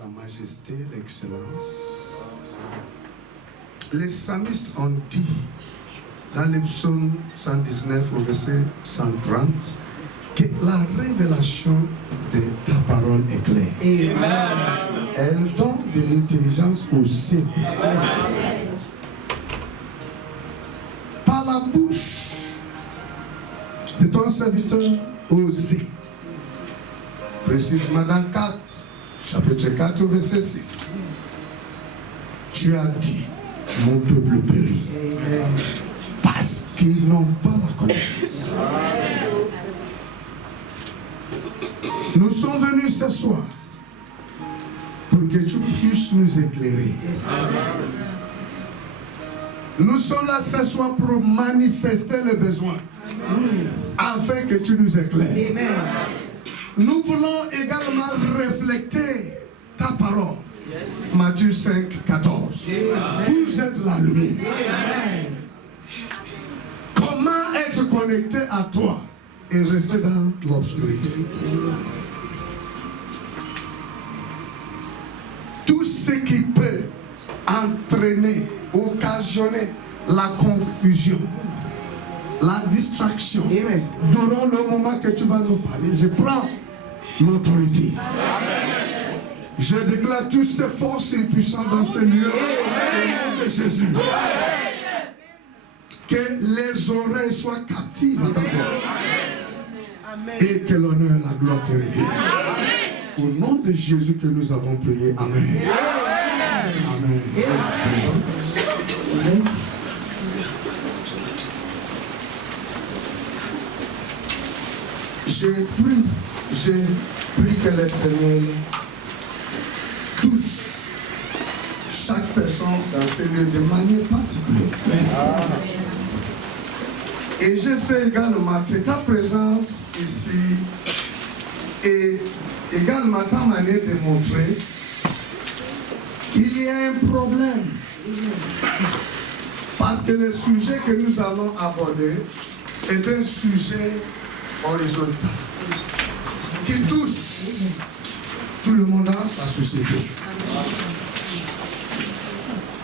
la majesté, l'excellence. Les psalmistes ont dit dans le psaume 119 au verset 130 que la révélation de ta parole est claire. Amen. Elle donne de l'intelligence aux simples. Par la bouche de ton serviteur Osée, précisément dans 4, chapitre 4 verset 6, tu as dit, mon peuple périt parce qu'ils n'ont pas la connaissance. Nous sommes venus ce soir pour que tu puisses nous éclairer. Nous sommes là ce soir pour manifester les besoins afin que tu nous éclaires. Nous voulons également refléter ta parole. Matthieu 5, 14. Vous êtes la lumière. Comment être connecté à toi et rester dans l'obscurité? Tout ce qui peut entraîner, occasionner la confusion, la distraction, durant le moment que tu vas nous parler, je prends l'autorité. Je déclare toutes ces forces et puissances dans ce lieu au nom de Jésus. Que les oreilles soient captives à ta voix. Et que l'honneur et la gloire te reviennent. Au nom de Jésus que nous avons prié. Amen. Amen. J'ai pris que l'Éternel touche chaque personne dans ce lieu de manière particulière. Et je sais également que ta présence ici est également ta manière de montrer qu'il y a un problème. Parce que le sujet que nous allons aborder est un sujet horizontal qui touche tout le monde dans la société.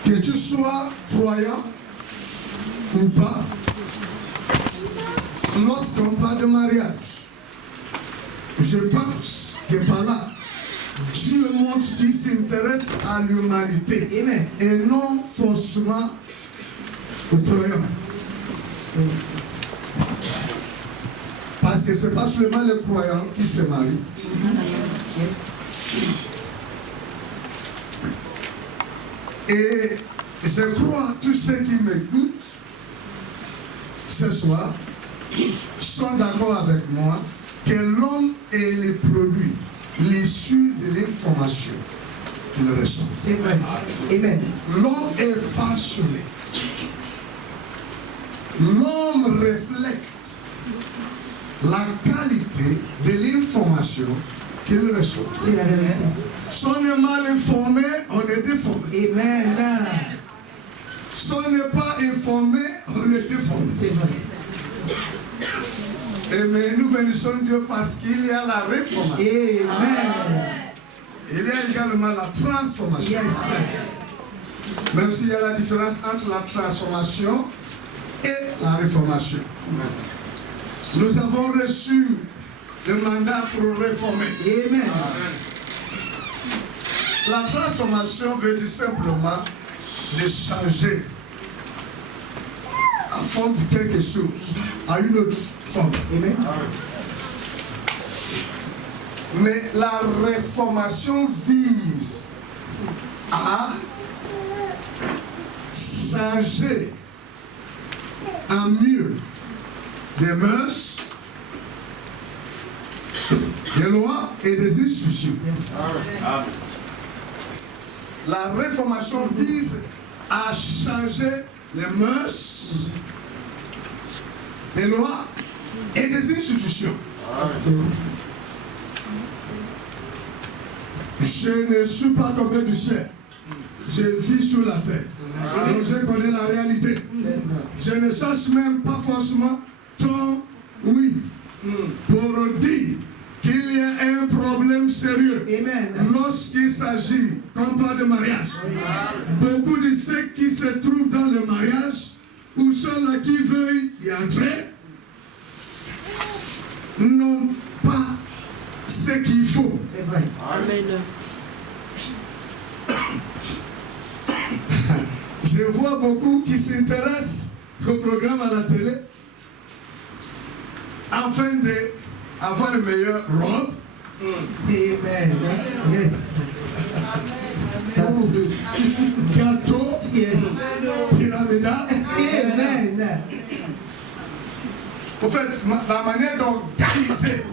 Que tu sois croyant ou pas, lorsqu'on parle de mariage, je pense que par là, Dieu montre qu'il s'intéresse à l'humanité et non forcément aux croyants. Parce que ce n'est pas seulement les croyants qui se marient. Et je crois tous ceux qui m'écoutent ce soir sont d'accord avec moi que l'homme est le produit, l'issue de l'information qu'il reçoit. Amen. L'homme est façonné. L'homme reflète la qualité de l'information qu'il reçoit. C'est la vérité. Si on est mal informé, on est déformé. Amen. Si on n'est pas informé, on est déformé. C'est vrai. Et mais nous bénissons Dieu parce qu'il y a la réformation. Amen. Il y a également la transformation. Yes. Même s'il y a la différence entre la transformation et la réformation. Nous avons reçu le mandat pour réformer. Amen. La transformation veut dire simplement de changer la forme de quelque chose à une autre forme. Amen. Mais la réformation vise à changer en mieux des mœurs, des lois et des institutions. La réformation vise à changer les mœurs, des lois et des institutions. Je ne suis pas tombé du ciel. Je vis sur la terre. Donc je connais la réalité. Je ne cherche même pas forcément ton oui pour dire qu'il y a un problème sérieux lorsqu'il s'agit, comme pas de mariage. Beaucoup de ceux qui se trouvent dans le mariage ou ceux-là qui veulent y entrer n'ont pas ce qu'il faut. C'est vrai. Amen. Je vois beaucoup qui s'intéressent au programme à la télé afin d'avoir une meilleure robe. Amen. Yes. Gâteau. Yes. Pyramidal. Amen. En fait, la manière d'organiser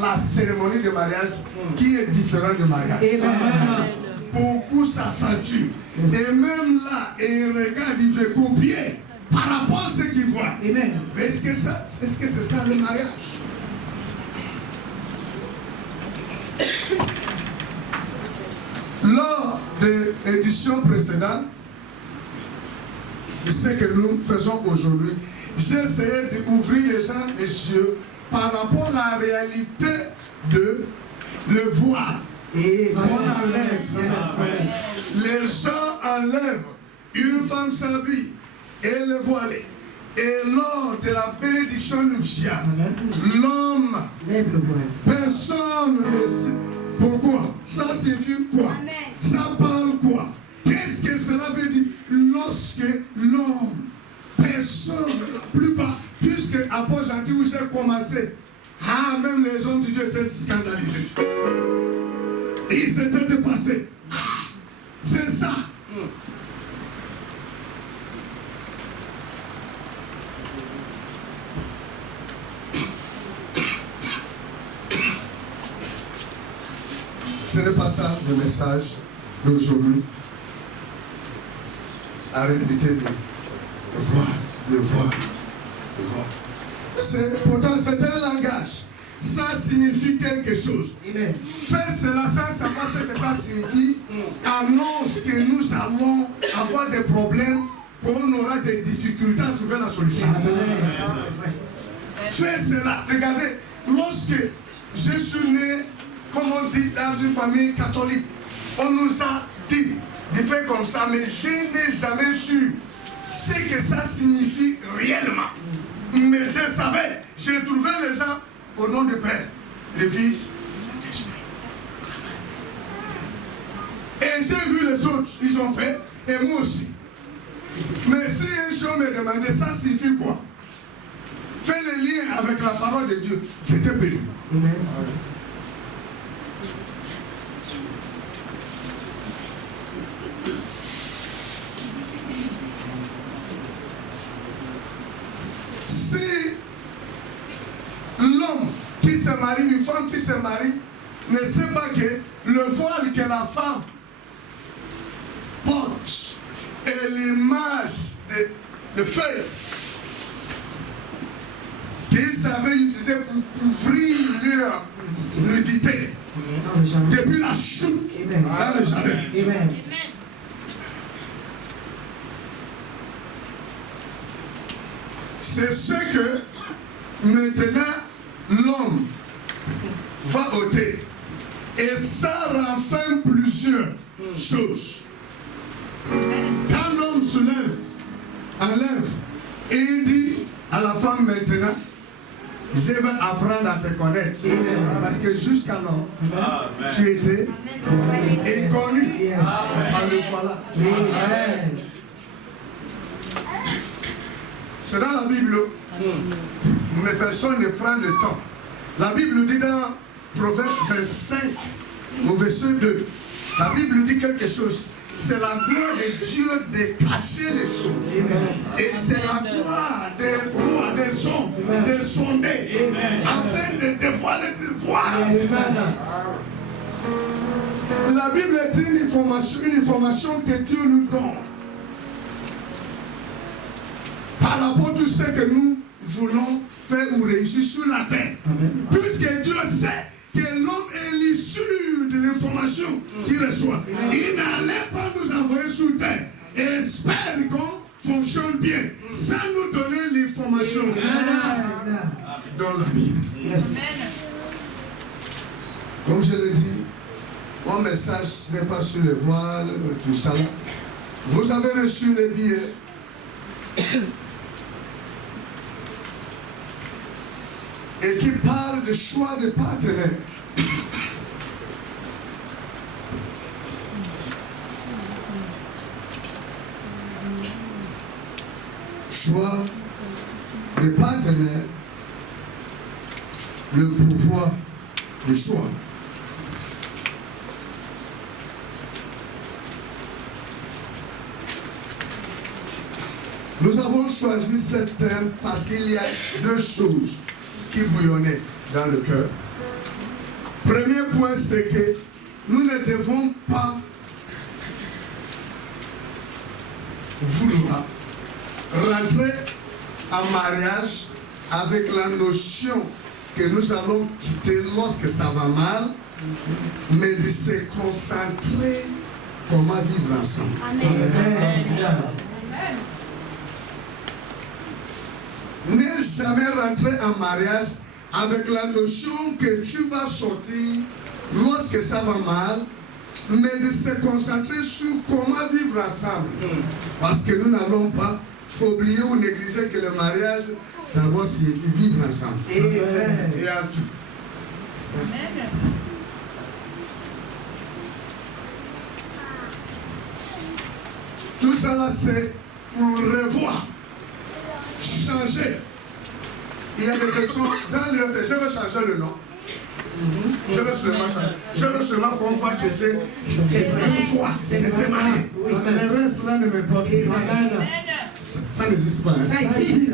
la cérémonie de mariage qui est différente du mariage. Amen. Beaucoup s'accentuent. Et même là, ils regardent, ils veulent copier par rapport à ce qu'ils voient. Amen. Mais est-ce que c'est ça le mariage? Lors de l'édition précédente, de ce que nous faisons aujourd'hui, j'ai essayé d'ouvrir les gens les yeux par rapport à la réalité de le voile qu'on enlève. Les gens enlèvent, une femme s'habille et le voilée. Et lors de la bénédiction nuptiale, l'homme, personne ne sait pourquoi. Ça signifie quoi? Ça parle quoi? Qu'est-ce que cela veut dire? Lorsque l'homme, personne, la plupart, puisque après gentil où j'ai commencé, même les hommes de Dieu étaient scandalisés. Ils étaient dépassés. C'est ça. Ce n'est pas ça le message d'aujourd'hui. La réalité de voir. Pourtant, c'est un langage. Ça signifie quelque chose. Amen. Fais cela sans savoir ce que ça signifie. Annonce que nous allons avoir des problèmes, qu'on aura des difficultés à trouver la solution. Fais cela. Regardez, lorsque je suis né, comme on dit, dans une famille catholique, on nous a dit de faire comme ça, mais je n'ai jamais su ce que ça signifie réellement. Mais je savais, j'ai trouvé les gens au nom du Père, du Fils, du Saint-Esprit. Et j'ai vu les autres, ils ont fait, et moi aussi. Mais si un jour me demandait ça signifie quoi? Fais le lien avec la parole de Dieu, j'étais béni. Amen. Si l'homme qui se marie, une femme qui se marie, ne sait pas que le voile que la femme porte est l'image de feu qu'ils savaient utiliser pour couvrir leur nudité depuis la chute dans le jardin. Amen. C'est ce que maintenant l'homme va ôter. Et ça renferme plusieurs choses. Quand l'homme se lève, enlève, et il dit à la femme maintenant, je vais apprendre à te connaître. Parce que jusqu'alors, tu étais inconnu. Alors voilà. Amen. C'est dans la Bible, mais personne ne prend le temps. La Bible dit dans Proverbe 25, au verset 2, la Bible dit quelque chose. C'est la gloire de Dieu de cacher les choses. Et c'est la gloire des hommes de sonder, afin de dévoiler, de voir. La Bible est une information que Dieu nous donne. Par rapport à tout ce que nous voulons faire ou réussir sur la terre. Puisque Dieu sait que l'homme est l'issue de l'information qu'il reçoit. Il n'allait pas nous envoyer sur terre et espère qu'on fonctionne bien sans nous donner l'information dans la Bible. Comme je l'ai dit, mon message n'est pas sur les voiles, tout ça. Vous avez reçu les billets. Et qui parle de choix de partenaires. Choix de partenaires, le pouvoir de choix. Nous avons choisi ce thème parce qu'il y a deux choses qui bouillonnaient dans le cœur. Premier point, c'est que nous ne devons pas vouloir rentrer en mariage avec la notion que nous allons quitter lorsque ça va mal, mais de se concentrer comment vivre ensemble. Amen. N'ai jamais rentré en mariage avec la notion que tu vas sortir lorsque ça va mal, mais de se concentrer sur comment vivre ensemble. Parce que nous n'allons pas oublier ou négliger que le mariage, d'abord, c'est vivre ensemble. Amen. Et à tout. Amen. Tout ça là, c'est pour revoir, changer. Il y a des personnes dans le je veux changer le nom. Je veux seulement changer. Je veux seulement qu'on voit que j'ai une fois, c'était marié. Le reste là ne m'importe pas. Ça n'existe pas. Hein? Ça existe.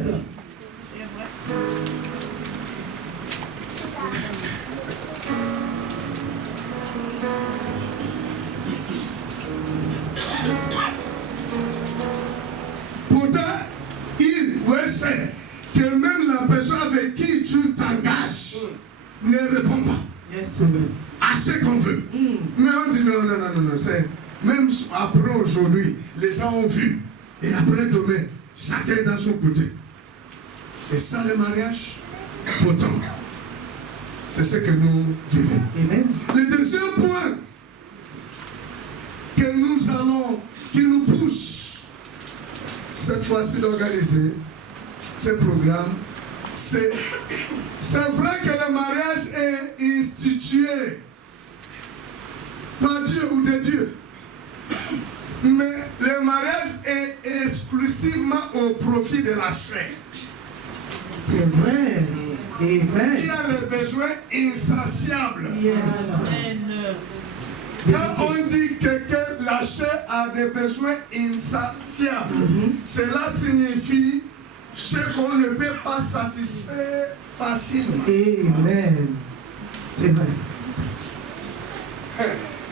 Pourtant, il sait que même la personne avec qui tu t'engages ne répond pas Yes. à ce qu'on veut. Mais on dit non, c'est même après aujourd'hui, les gens ont vu. Et après demain, chacun dans son côté. Et ça, le mariage, pourtant, c'est ce que nous vivons. Amen. Le deuxième point que nous allons, qui nous pousse cette fois-ci d'organiser ce programme, c'est vrai que le mariage est institué par Dieu ou de Dieu. Mais le mariage est exclusivement au profit de la chair. C'est vrai. Amen. Il y a le besoin insatiable. Yes. Quand on dit que la chair a des besoins insatiables, cela signifie ce qu'on ne peut pas satisfaire facilement. Amen. C'est vrai.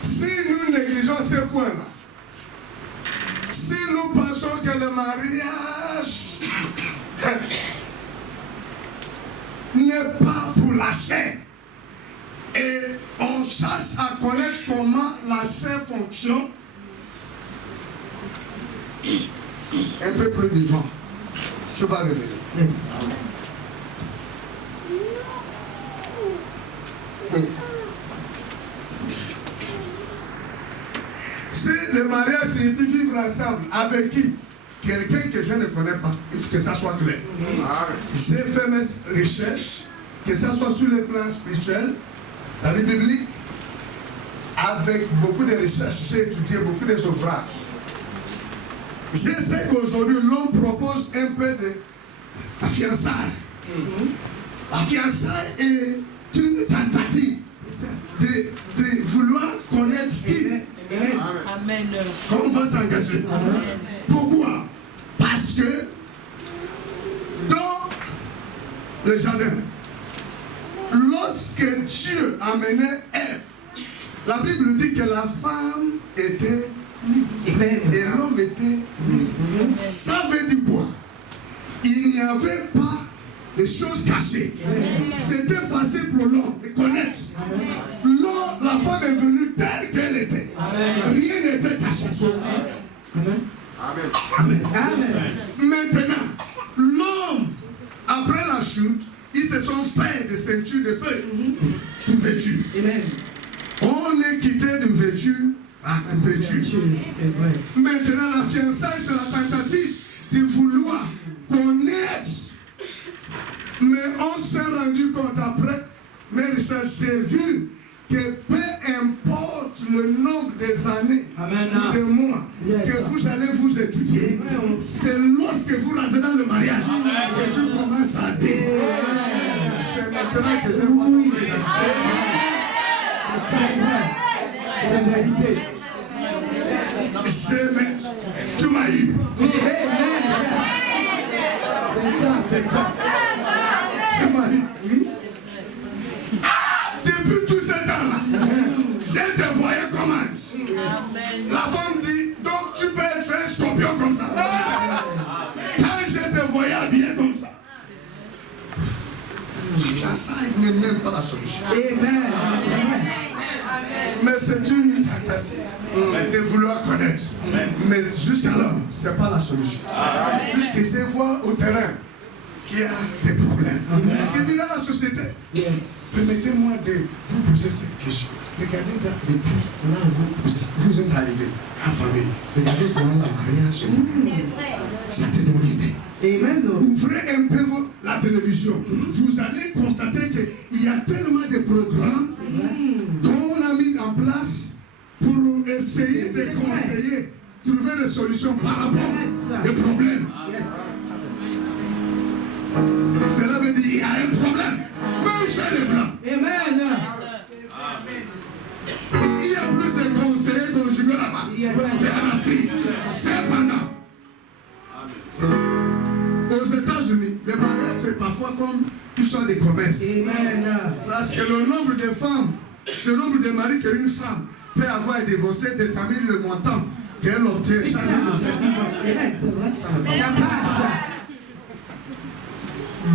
Si nous négligeons ce point-là, si nous pensons que le mariage n'est pas pour la chair, et on cherche à connaître comment la chair fonctionne, un peu plus devant, tu vas revenir. Yes. Si le mariage signifie vivre ensemble, avec qui? Quelqu'un que je ne connais pas, il faut que ça soit clair. J'ai fait mes recherches, que ça soit sur le plan spirituel, dans les bibliques, avec beaucoup de recherches, j'ai étudié beaucoup des ouvrages. Je sais qu'aujourd'hui, l'homme propose un peu de la fiançailles. La fiançaille est une tentative de vouloir connaître qui. Amen. Quand on va s'engager. Amen. Pourquoi? Parce que dans le jardin, lorsque Dieu amenait Ève, la Bible dit que la femme était Amen. et l'homme était nu. Ça veut dire quoi? Il n'y avait pas de choses cachées. C'était facile pour l'homme de connaître. Lorsque la femme est venue telle qu'elle était, rien n'était caché. Amen. Amen. Amen. Maintenant, l'homme, après la chute, ils se sont fait des ceintures de feu pour vêtus. Amen. On est quitté de vêtu à vêtu. C'est vrai. Maintenant, la fiançailles, c'est la tentative de vouloir connaître. Mais on s'est rendu compte après mes recherches, j'ai vu que peu importe le nombre des années ou des mois que vous allez vous étudier, c'est lorsque vous rentrez dans le mariage que tu commences à dire. C'est maintenant que je vois vous réaliser. C'est vrai. Tu m'as eu. Tu m'as eu. Depuis tout ce temps-là, je te voyais comme un. La femme dit, donc tu peux être un scorpion comme ça. Quand je te voyais habillé comme ça. Ça n'est même pas la solution. Amen. C'est vrai. Mais c'est une tentative de vouloir connaître. Mais jusqu'alors, ce n'est pas la solution. Puisque je vois au terrain qu'il y a des problèmes. Je vis dans la société. Permettez-moi de vous poser cette question. Regardez depuis là où vous êtes arrivés en famille. Regardez comment la mariage est venue. Ça te donne une idée. Amen. Ouvrez un peu la télévision. Vous allez constater qu'il y a tellement de programmes qu'on a mis en place pour essayer de conseiller, trouver des solutions par rapport aux problèmes. Cela veut dire qu'il y a un problème, même chez les Blancs. Amen. Il y a plus de conseillers conjugaux là-bas qu'en Afrique. Cependant, aux États-Unis, les mariages c'est parfois comme une sorte de commerce. Amen. Parce que le nombre de femmes, le nombre de maris qu'une femme peut avoir et divorcer détermine le montant qu'elle obtient chaque année. Ça passe.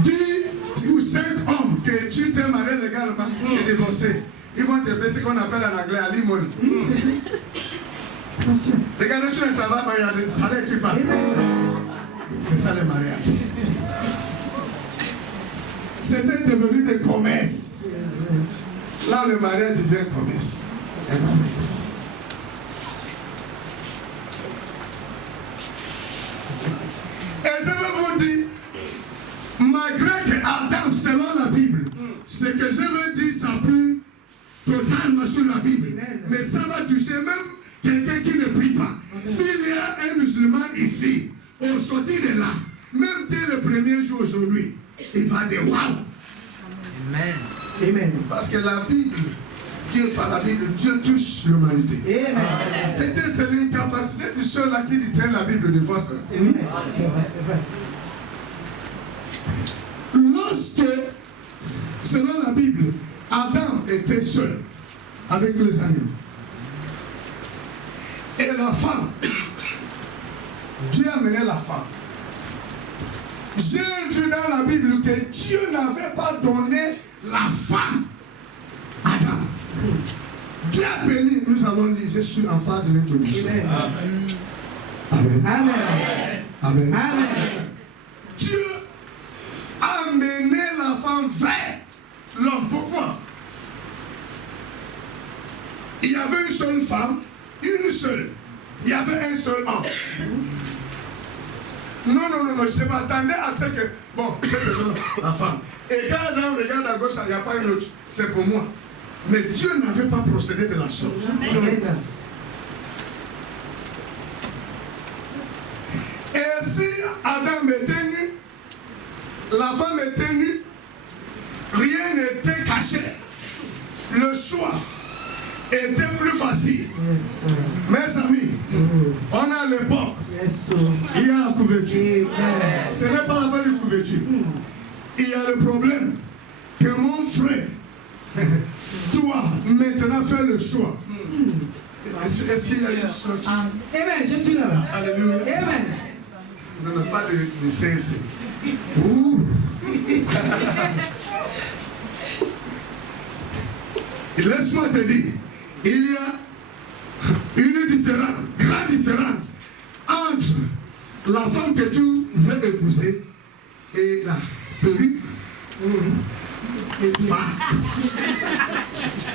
10 ou 5 hommes que tu t'es marié légalement et divorcé, ils vont te payer ce qu'on appelle en anglais alimony. Regardez, tu ne travailles pas, il y a des salaires qui passent. C'est ça le mariage. C'était devenu des commerces. Là, le mariage devient commerce. Un commerce. Et je veux vous dire, malgré que Adam, selon la Bible, ce que je veux dire s'appuie totalement sur la Bible. Mais ça va toucher même quelqu'un qui ne prie pas. S'il y a un musulman ici, au sortir de là, même dès le premier jour aujourd'hui, il va dire waouh. Amen. Amen. Parce que la Bible, Dieu par la Bible, Dieu touche l'humanité. Amen. Peut-être c'est l'incapacité de ceux-là qui détiennent la Bible de voir ça. Amen. Lorsque, selon la Bible, Adam était seul avec les animaux. Et la femme, Dieu a amené la femme. J'ai vu dans la Bible que Dieu n'avait pas donné la femme à Adam. Dieu a béni, nous allons dire, je suis en phase de l'introduction. Amen. Amen. Amen. Amen. Amen. Dieu a mené la femme vers l'homme. Pourquoi? Il y avait une seule femme, une seule. Il y avait un seul homme. Non, je m'attendais à ce que, bon, c'est la femme. Et quand Adam regarde à gauche, il n'y a pas une autre. C'est pour moi. Mais Dieu n'avait pas procédé de la sorte. Amen. Et si Adam était nu, la femme était nue, rien n'était caché, le choix était plus facile. Mes amis, on a l'époque, il y a la couverture. Ce n'est pas la fin de couverture. Il y a le problème que mon frère doit maintenant faire le choix. Est-ce qu'il y a une soeur qui... Amen, je suis là. Alléluia. Amen. Non, pas de CSC. Ouh. Laisse-moi te dire, il y a une différence, grande différence entre la femme que tu veux épouser et la perruque.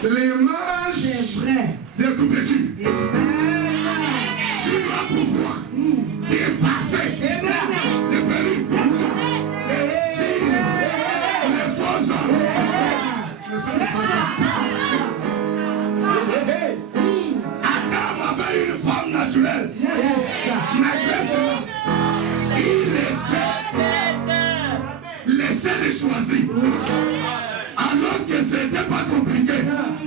les manches C'est vrai. de couverture. Amen. Je dois pouvoir dépasser C'est ça. les périls, les signes, les faux hommes. Ne sont pas ça. Adam avait une femme naturelle. Yes. Malgré cela, il était laissé de choisir. Alors que ce n'était pas compliqué.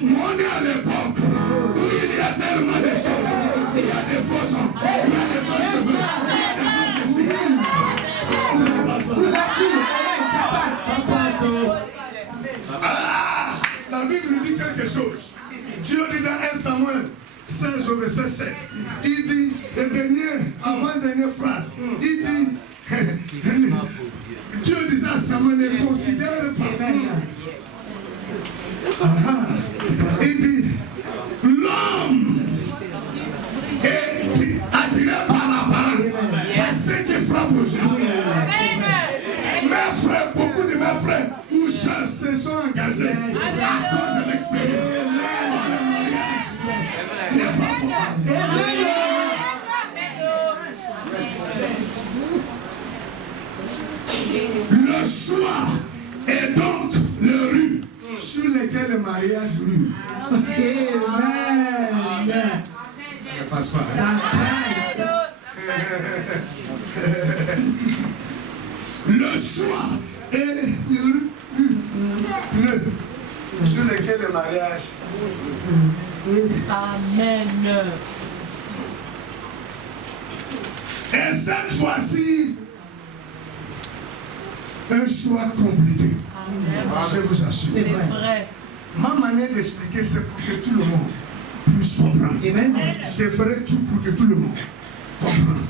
On est à l'époque où il y a tellement de choses. Il y a des faux hommes, il y a des faux cheveux, il y a des faux ceci. Ça ne passe pas. Couverture. Amen. Ça passe. Ah, la Bible nous dit quelque chose. Dieu dit dans 1 Samuel 16 au verset 7. Il dit, le dernier, avant-dernière phrase, il dit, Dieu disait à Samuel, ne considère pas. Amen. Il dit, l'homme est attiré par l'apparence, par ce qui frappe aux yeux. Mes frères, beaucoup de mes frères ou sœurs se sont engagés à cause de l'extérieur. Oh, le mariage n'est pas formel. Le choix est donc le rue sur lequel le mariage rue. Amen. Ça ne passe pas. Ça passe. Le choix est le sur lequel le mariage. Amen. Et cette fois-ci, un choix compliqué. Je vous assure. C'est C'est vrai. vrai. Ma manière d'expliquer, c'est pour que tout le monde puisse comprendre. Amen. Je ferai tout pour que tout le monde comprenne.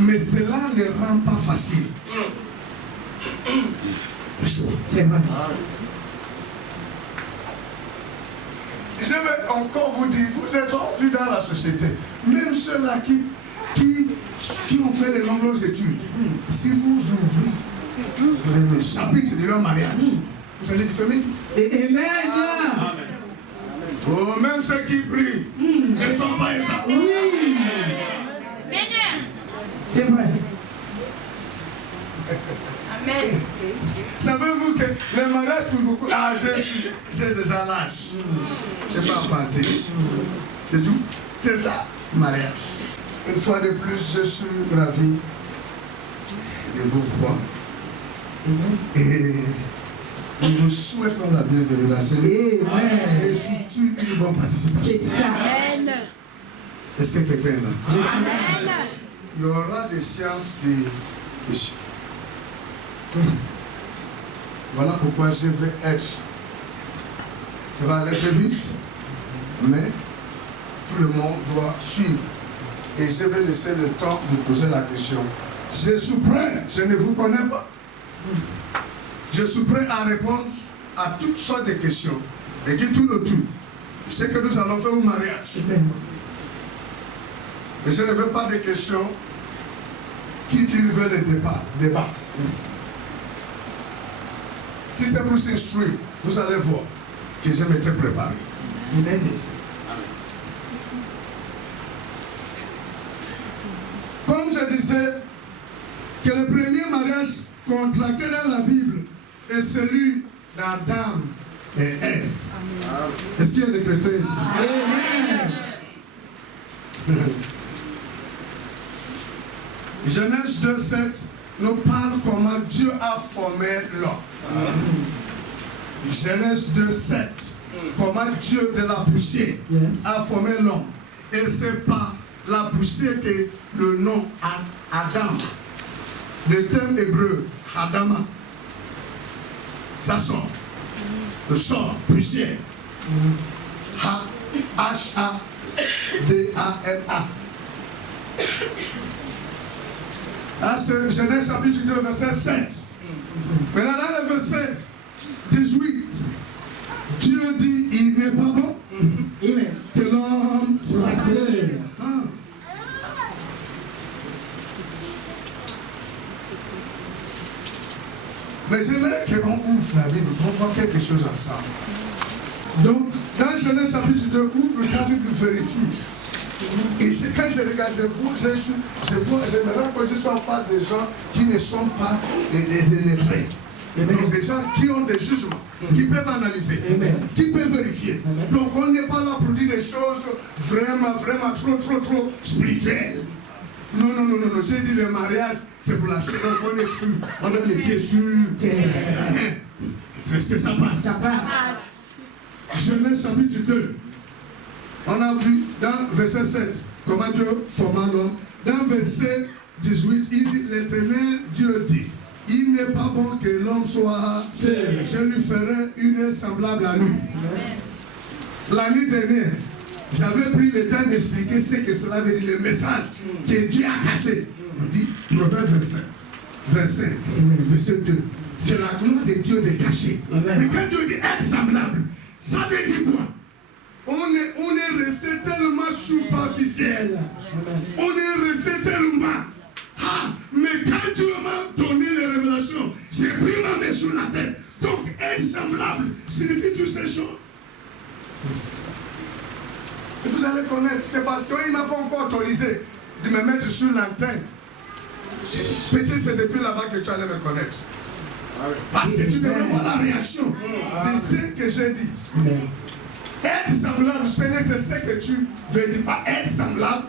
Mais cela ne rend pas facile. Le choix. C'est vrai. Je vais encore vous dire, vous êtes en vie dans la société. Même ceux-là qui ont fait les longues études, si vous ouvrez le chapitre de leur mariage, vous allez dire fermer. Amen. Oh, même ceux qui prient ne sont pas ça. C'est vrai. Amen. Savez-vous que le mariage pour beaucoup âgés, j'ai déjà l'âge. Je n'ai pas inventé. C'est tout. C'est ça, le mariage. Une fois de plus, je suis ravi de vous voir. Et nous vous souhaitons la bienvenue dans ce lieu. Amen. Et surtout une bonne participation. C'est ça. Amen. Est-ce que quelqu'un est là? Amen. Il y aura des séances de questions. Yes. Voilà pourquoi je vais être. Je vais aller très vite, mais tout le monde doit suivre. Et je vais laisser le temps de poser la question. Je suis prêt, je ne vous connais pas. Je suis prêt à répondre à toutes sortes de questions et qui tournent autour. Ce que nous allons faire au mariage. Amen. Mais je ne veux pas de questions qui veulent le débat. Yes. Si c'est pour s'instruire, vous allez voir que je m'étais préparé. Amen. Comme je disais, que le premier mariage contracté dans la Bible est celui d'Adam et Ève. Est-ce qu'il y a des chrétiens ici? Amen. Genèse 2,7 nous parle comment Dieu a formé l'homme. Genèse 2,7 comment Dieu de la poussière a formé l'homme. Et c'est par la poussière que le nom Adam, le terme hébreu Adama, ça sort. Le sort, poussière. H-A-D-A-M-A. Ah, c'est Genèse chapitre 2, verset 7. Maintenant, dans le verset 18, Dieu dit, il n'est pas bon Amen. que l'homme Soit seul. Ah. Mais j'aimerais qu'on ouvre la Bible, qu'on voit quelque chose ensemble. Donc, dans Dans Genèse chapitre 2, ouvre ta Bible, vérifie. Et quand je regarde, je me rends compte que je suis en face des gens qui ne sont pas des illettrés. Donc des gens qui ont des jugements, qui peuvent analyser, qui peuvent vérifier. Donc on n'est pas là pour dire des choses vraiment trop spirituelles. Non. J'ai dit le mariage, c'est pour la chair, donc on est sûr, on a les pieds sûrs. C'est ce que ça passe. Ça passe. Genèse chapitre 2. On a vu dans verset 7 comment Dieu forma l'homme. Dans verset 18, il dit, l'Éternel Dieu dit, il n'est pas bon que l'homme soit seul. Je lui ferai une aide semblable à lui. L'année dernière, j'avais pris le temps d'expliquer ce que cela veut dire, le message que Dieu a caché. On dit, Proverbe 25, verset 2. C'est la gloire de Dieu de cacher. Mais quand Dieu dit aide semblable, ça veut dire quoi? On est resté tellement superficiel. On est resté tellement. Mais quand Dieu m'a donné les révélations, j'ai pris ma main sur la tête. Donc, être semblable signifie toutes ces choses. Et vous allez connaître, c'est parce qu'il ne m'a pas encore autorisé de me mettre sur l'antenne. Peut-être c'est depuis là-bas que tu allais me connaître. Parce que tu devrais voir la réaction de ce que j'ai dit. Être semblable, Seigneur, c'est ce que tu veux dire par être semblable,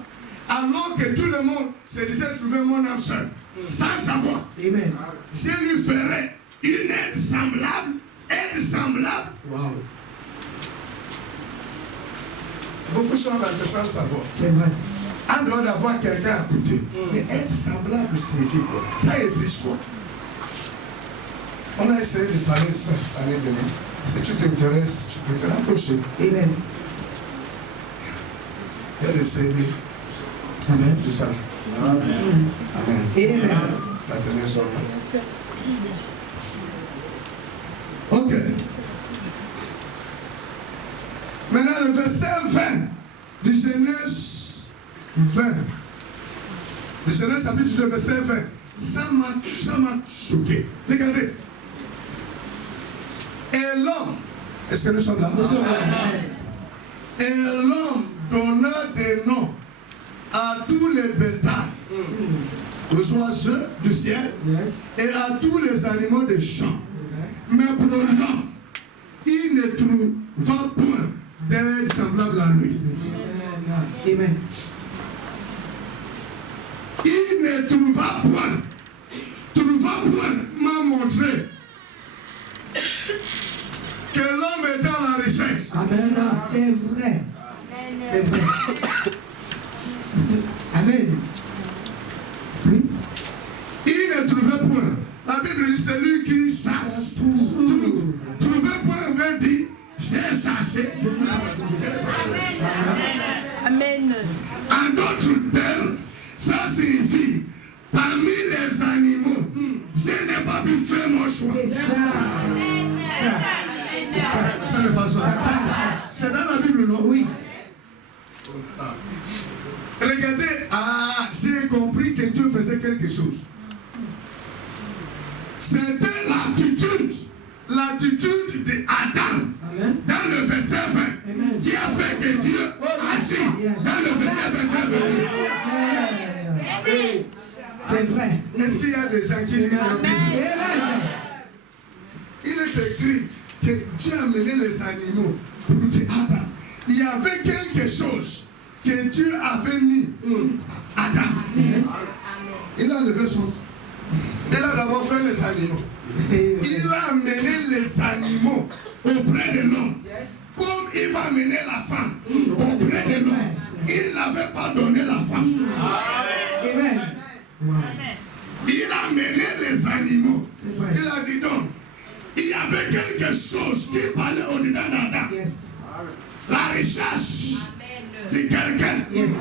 alors que tout le monde s'est déjà trouvé mon âme sœur, sans savoir. Amen. Je lui ferai une aide semblable. Wow. Beaucoup sont rentrés sans savoir. C'est vrai. En dehors d'avoir quelqu'un à côté. Mais être semblable signifie quoi? Ça existe quoi? On a essayé de parler de ça l'année dernière. Si tu t'intéresses, tu peux te rapprocher. Amen. Il y a des CD. Amen. Tout ça. Amen. Amen. La tenue sur moi. Ok. Maintenant, le verset 20 de Genèse 20. De Genèse chapitre 2, verset 20. Ça m'a choqué. Regardez. Et l'homme, est-ce que nous sommes là? Nous sommes là. Et l'homme donna des noms à tous les bétails, aux oiseaux du ciel et à tous les animaux des champs. Mais pour l'homme, il ne trouva point d'aide semblable à lui. Amen. Il ne trouva point, m'a montré que l'homme est dans la recherche. Amen. C'est vrai. C'est vrai. Amen. Il ne trouvait point. La Bible dit celui qui cherche trouve. Trouver point veut dire j'ai cherché. Amen. En d'autres termes, ça signifie parmi les animaux, je n'ai pas pu faire mon choix. C'est ça. Ça ne passe pas. C'est dans la Bible, non? Oui. Regardez, j'ai compris que Dieu faisait quelque chose. C'était l'attitude d'Adam dans le verset 20 qui a fait que Dieu agit dans le verset 21. C'est vrai. Est-ce qu'il y a des gens qui lisent la Bible? Amen. Il est écrit que Dieu a mené les animaux pour que Adam. Il y avait quelque chose que Dieu avait mis à Adam. Il a levé son. Il a d'abord fait les animaux. Il a amené les animaux auprès de l'homme. Comme il va amener la femme auprès de l'homme. Il n'avait pas donné la femme. Amen. Il a amené les animaux. C'est vrai. Il a dit donc, il y avait quelque chose qui parlait au-dedans d'Adam. Yes. La recherche de quelqu'un Yes.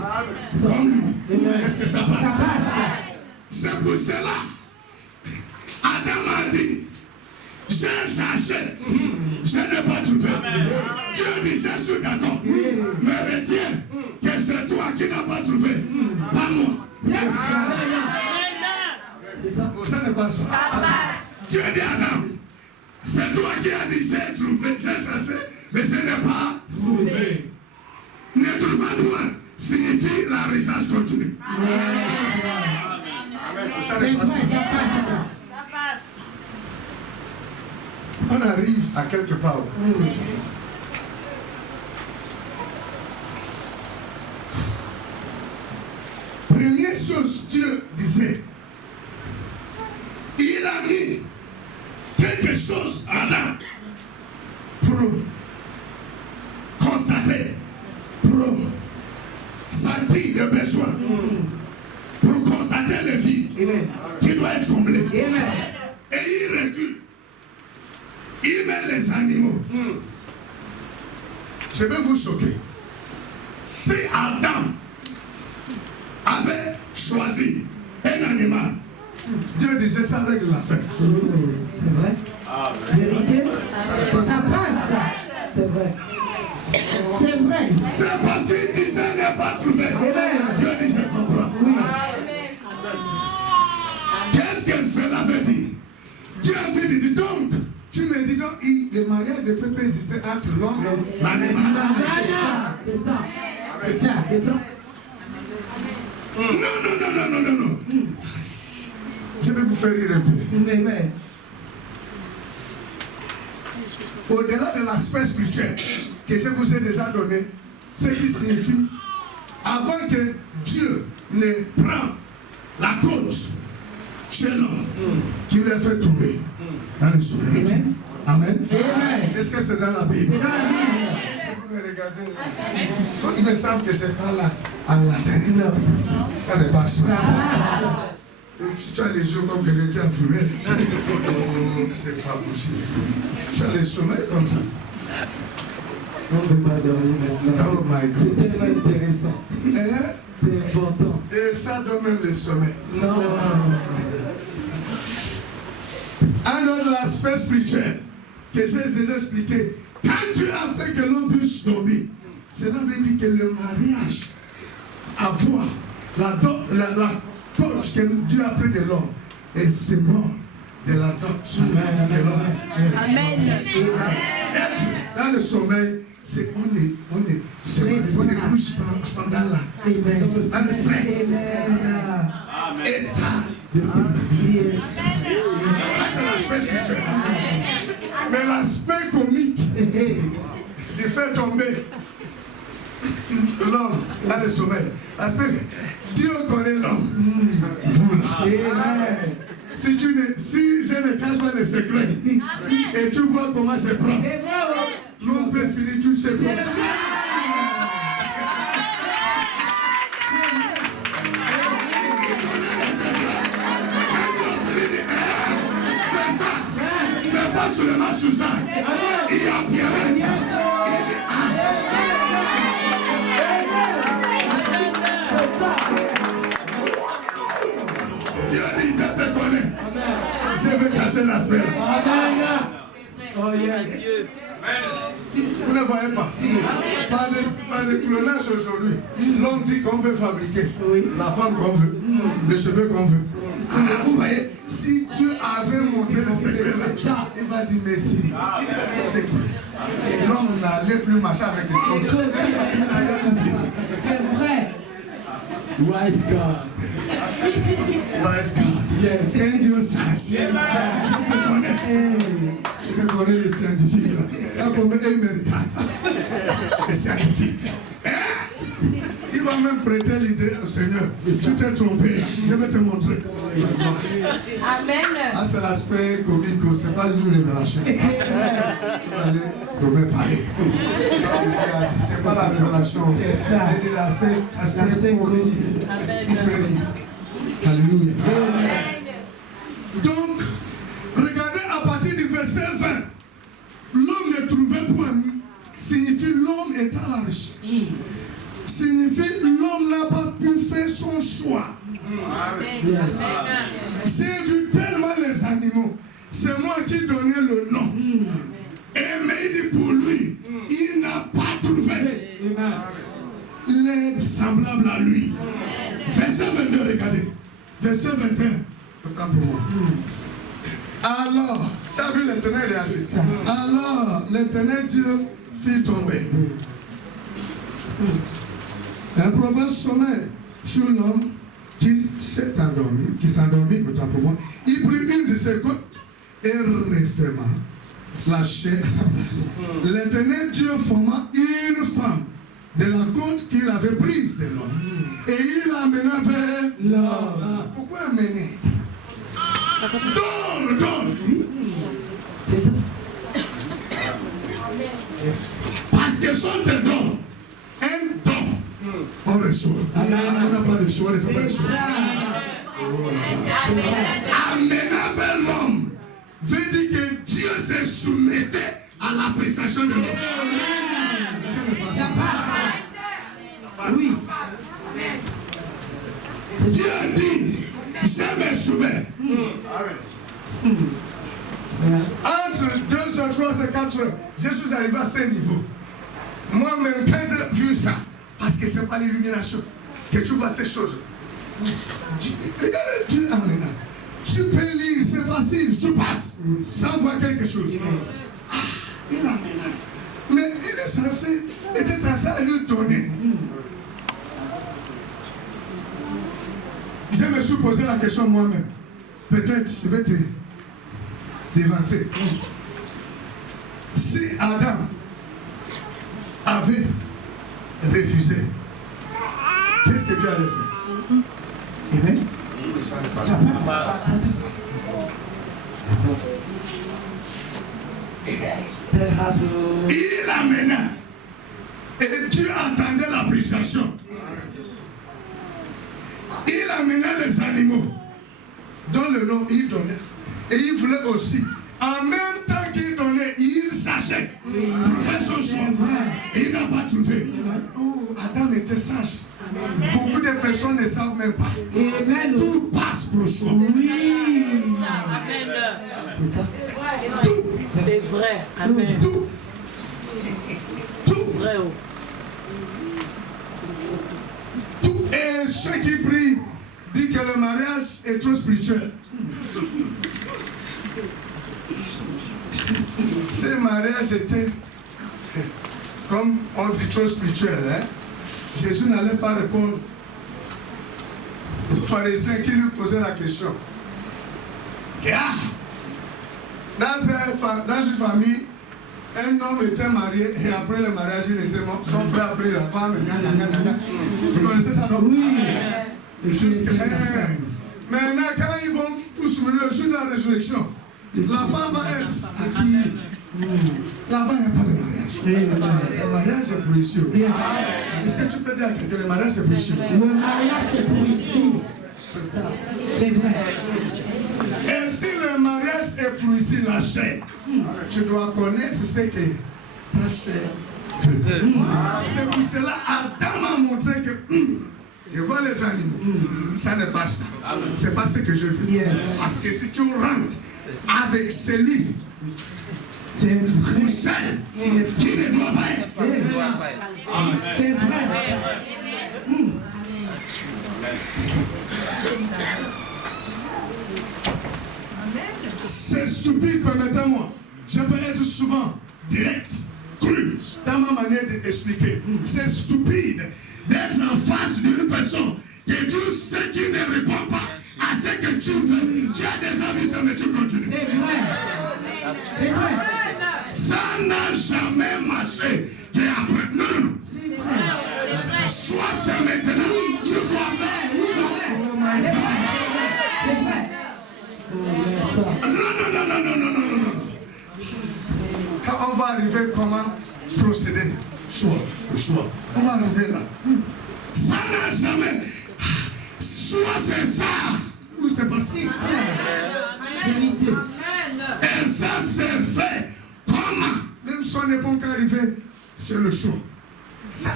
comme lui. Est-ce que ça Ça passe? passe. C'est pour cela, Adam a dit, j'ai cherché, je n'ai pas trouvé. Dieu dit, je suis d'accord, mais retiens que c'est toi qui n'as pas trouvé, pas moi. Ça ne passe pas. Dieu dit à Adam, c'est toi qui as dit, j'ai trouvé, j'ai cherché, mais je n'ai pas trouvé. Ne trouvant point signifie la recherche continue. C'est vrai, ça passe. Ça passe. On arrive à quelque part. Première chose, Dieu disait, il a mis quelque chose à Adam pour constater, pour sentir le besoin, pour constater le vide qui doit être comblé. Amen. Et il régule. Il met les animaux. Je vais vous choquer. Si Adam avait choisi un animal, Dieu disait ça règle l'affaire. C'est vrai. Vérité. Ça Ça passe. C'est vrai. C'est vrai. c'est parce qu'il disait n'est pas trouvé. Amen. Dieu dit je comprends. Oui. Qu'est-ce que cela veut dire? Dieu a dit donc, tu me dis donc, le mariage ne peut pas exister entre l'homme et l'animal. C'est ça. C'est ça. C'est ça. Non. Je vais vous faire rire un peu. Amen. Au-delà de l'aspect spirituel que je vous ai déjà donné, ce qui signifie, avant que Dieu ne prenne la côte chez l'homme, qu'il lui a fait trouver dans les souvenirs. Amen. Amen. Est-ce que c'est dans la Bible? C'est dans la Bible. Vous me regardez. Il me semble que je parle en latin. Non. Ça ne passe Ça pas. passe. Et puis tu as les yeux comme quelqu'un qui a fumé. Oh, c'est pas possible. Tu as les sommeils comme ça. On ne peut pas dormir maintenant. Oh my God. C'est tellement intéressant. Hein? C'est important. Et ça donne même les sommeils. Non. Un autre aspect spirituel que j'ai déjà expliqué. Quand Dieu a fait que l'homme puisse dormir, cela veut dire que le mariage, avoir la dot que Dieu a pris de l'homme, est symbole de la dot de l'homme. Amen. Être dans le sommeil, c'est on ne couche pas pendant dans le stress. État. Ça c'est l'aspect spirituel. Mais l'aspect comique de faire tomber l'homme dans le sommeil. L'aspect, Dieu connaît l'homme. Vous là. Si je ne cache pas les secrets et tu vois comment je prends, l'homme peut finir tous ses problèmes. C'est ça. C'est pas seulement Suzanne. Il y a Pierrette. Dieu dit, je te connais. Je vais cacher l'aspect. Oh, yes. Vous ne voyez pas. Par le clonage aujourd'hui, l'homme dit qu'on peut fabriquer la femme qu'on veut, les cheveux qu'on veut. Ah, vous voyez, si Dieu avait montré le secret là, il va dire merci. C'est cool. L'homme n'allait plus marcher avec le corps. Il allait tout finir. C'est vrai. Wise God. Wise God. Yes. Un Dieu sage. Je te connais. Je connais les scientifiques là. Là, combien ils me regardent. Les scientifiques. Il va même prêter l'idée au Seigneur. Tu t'es trompé là. Je vais te montrer. Amen. Ah, c'est l'aspect comique, c'est pas une révélation. Tu vas aller dormir pareil. C'est pas la révélation. C'est ça. C'est l'aspect comique qui fait rire. Alléluia. Donc, regardez à partir du verset 20. L'homme ne trouvait point, signifie l'homme est à la recherche. Signifie l'homme n'a pas pu faire son choix. J'ai vu tellement les animaux. C'est moi qui donnais le nom. Et mais il dit pour lui, il n'a pas trouvé l'aide semblable à lui. Verset 22, regardez. Verset 21. Autant pour moi. Alors, tu as vu l'Éternel réagir. Alors, l'Éternel Dieu fit tomber. Un proverbe sommaire sur l'homme qui s'est endormi, qui s'endormit, autant pour moi. Il prit une de ses côtes et referma la chair à sa place. L'Éternel Dieu forma une femme de la côte qu'il avait prise de l'homme. Et il l'amena vers l'homme. Pourquoi amener? Donne. Parce que sont des dons. Un don. On reçoit. On n'a pas de choix, on ne fait pas de choix. Amena vers l'homme veut dire que Dieu se soumettait à l'appréciation de l'homme. Ça ne passe pas. Oui. Dieu dit, je me soumets. Entre 2 heures, 3 heures, 4 heures, je suis arrivé à ce niveau. Moi-même, quand j'ai vu ça, parce que ce n'est pas l'illumination, que tu vois ces choses. Regarde Dieu amenant. Tu peux lire, c'est facile, tu passes, sans voir quelque chose. Ah, il amène. Mais il était censé lui donner. Je me suis posé la question moi-même. Peut-être, je vais te dévancer. Si Adam avait refusé, qu'est-ce que Dieu allait faire? Amen. Il amena. Et Dieu attendait l'appréciation. Il amena les animaux dont le nom il donnait. Et il voulait aussi, en même temps qu'il donnait, il cherchait pour faire son choix. Et il n'a pas trouvé. Oh, Adam était sage. Beaucoup de personnes ne savent même pas. Amen. Tout passe pour le choix. Oui. Amen. Tout. C'est vrai. Amen. Tout. Tout. Vrai. Tout. Et ceux qui prient disent que le mariage est trop spirituel. Si le mariage était, comme on dit, trop spirituel, hein? Jésus n'allait pas répondre aux pharisiens qui lui posaient la question. Dans une famille, un homme était marié et après le mariage, il était mort. Son frère a pris la femme. Vous connaissez ça, non? Oui. Maintenant, quand ils vont tous mourir le jour de la résurrection, la femme va être. Là-bas, il n'y a pas de mariage. Le mariage est pour ici. Est-ce que tu peux dire que le mariage est pour ici? Le mariage c'est pour ici. C'est vrai. Et si le mariage est pour ici, la chair, tu dois connaître ce que ta chair veut. C'est pour cela Adam a montré que je vois les animaux, ça ne passe pas. C'est pas ce que je veux. Parce que si tu rentres avec celui c'est vrai. Seul qui ne doit pas être. C'est vrai. C'est stupide, permettez-moi. Je peux être souvent direct, cru, dans ma manière d'expliquer. C'est stupide d'être en face d'une personne que tu sais qui ne répond pas à ce que tu veux. Tu as déjà vu ça, mais tu continues. C'est vrai. C'est vrai. Ça n'a jamais marché. Et après, non. C'est vrai. Soit c'est maintenant, tu vois ça. C'est vrai. C'est vrai. Non. Quand on va arriver, comment procéder? Le choix. On va arriver là. Ça n'a jamais. Soit c'est ça, ou c'est pas ça. Vérité. Et ça c'est fait. Comment? Même si on n'est pas encore arrivé, c'est le choix. Ça,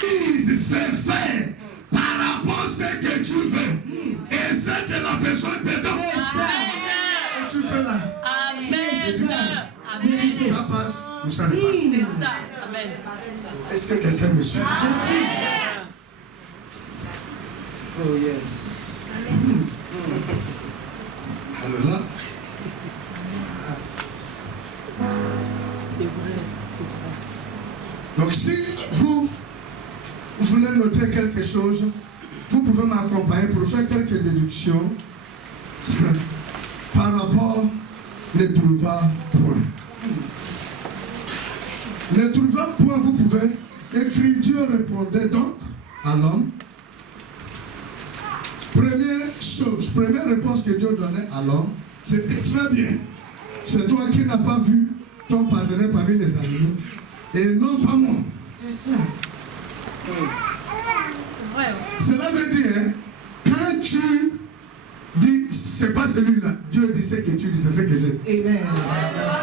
c'est fait par rapport à ce que tu veux et ce que la personne te donne. Et tu fais là. Amen. Ça passe ou ça ne passe pas. C'est ça. Amen. Est-ce que quelqu'un me suit? Je suis. Oh yes. Alors là, C'est vrai. C'est vrai. noter quelque chose, vous pouvez m'accompagner pour faire quelques déductions par rapport ne trouva point. Ne trouva point, vous pouvez écrire, Dieu répondait donc à l'homme. Première chose, première réponse que Dieu donnait à l'homme, c'est très bien. C'est toi qui n'as pas vu ton partenaire parmi les animaux et non pas moi. C'est ça. Cela veut dire, quand tu dis, c'est pas celui-là, Dieu dit ce que tu dis, c'est ce que je dis. Amen.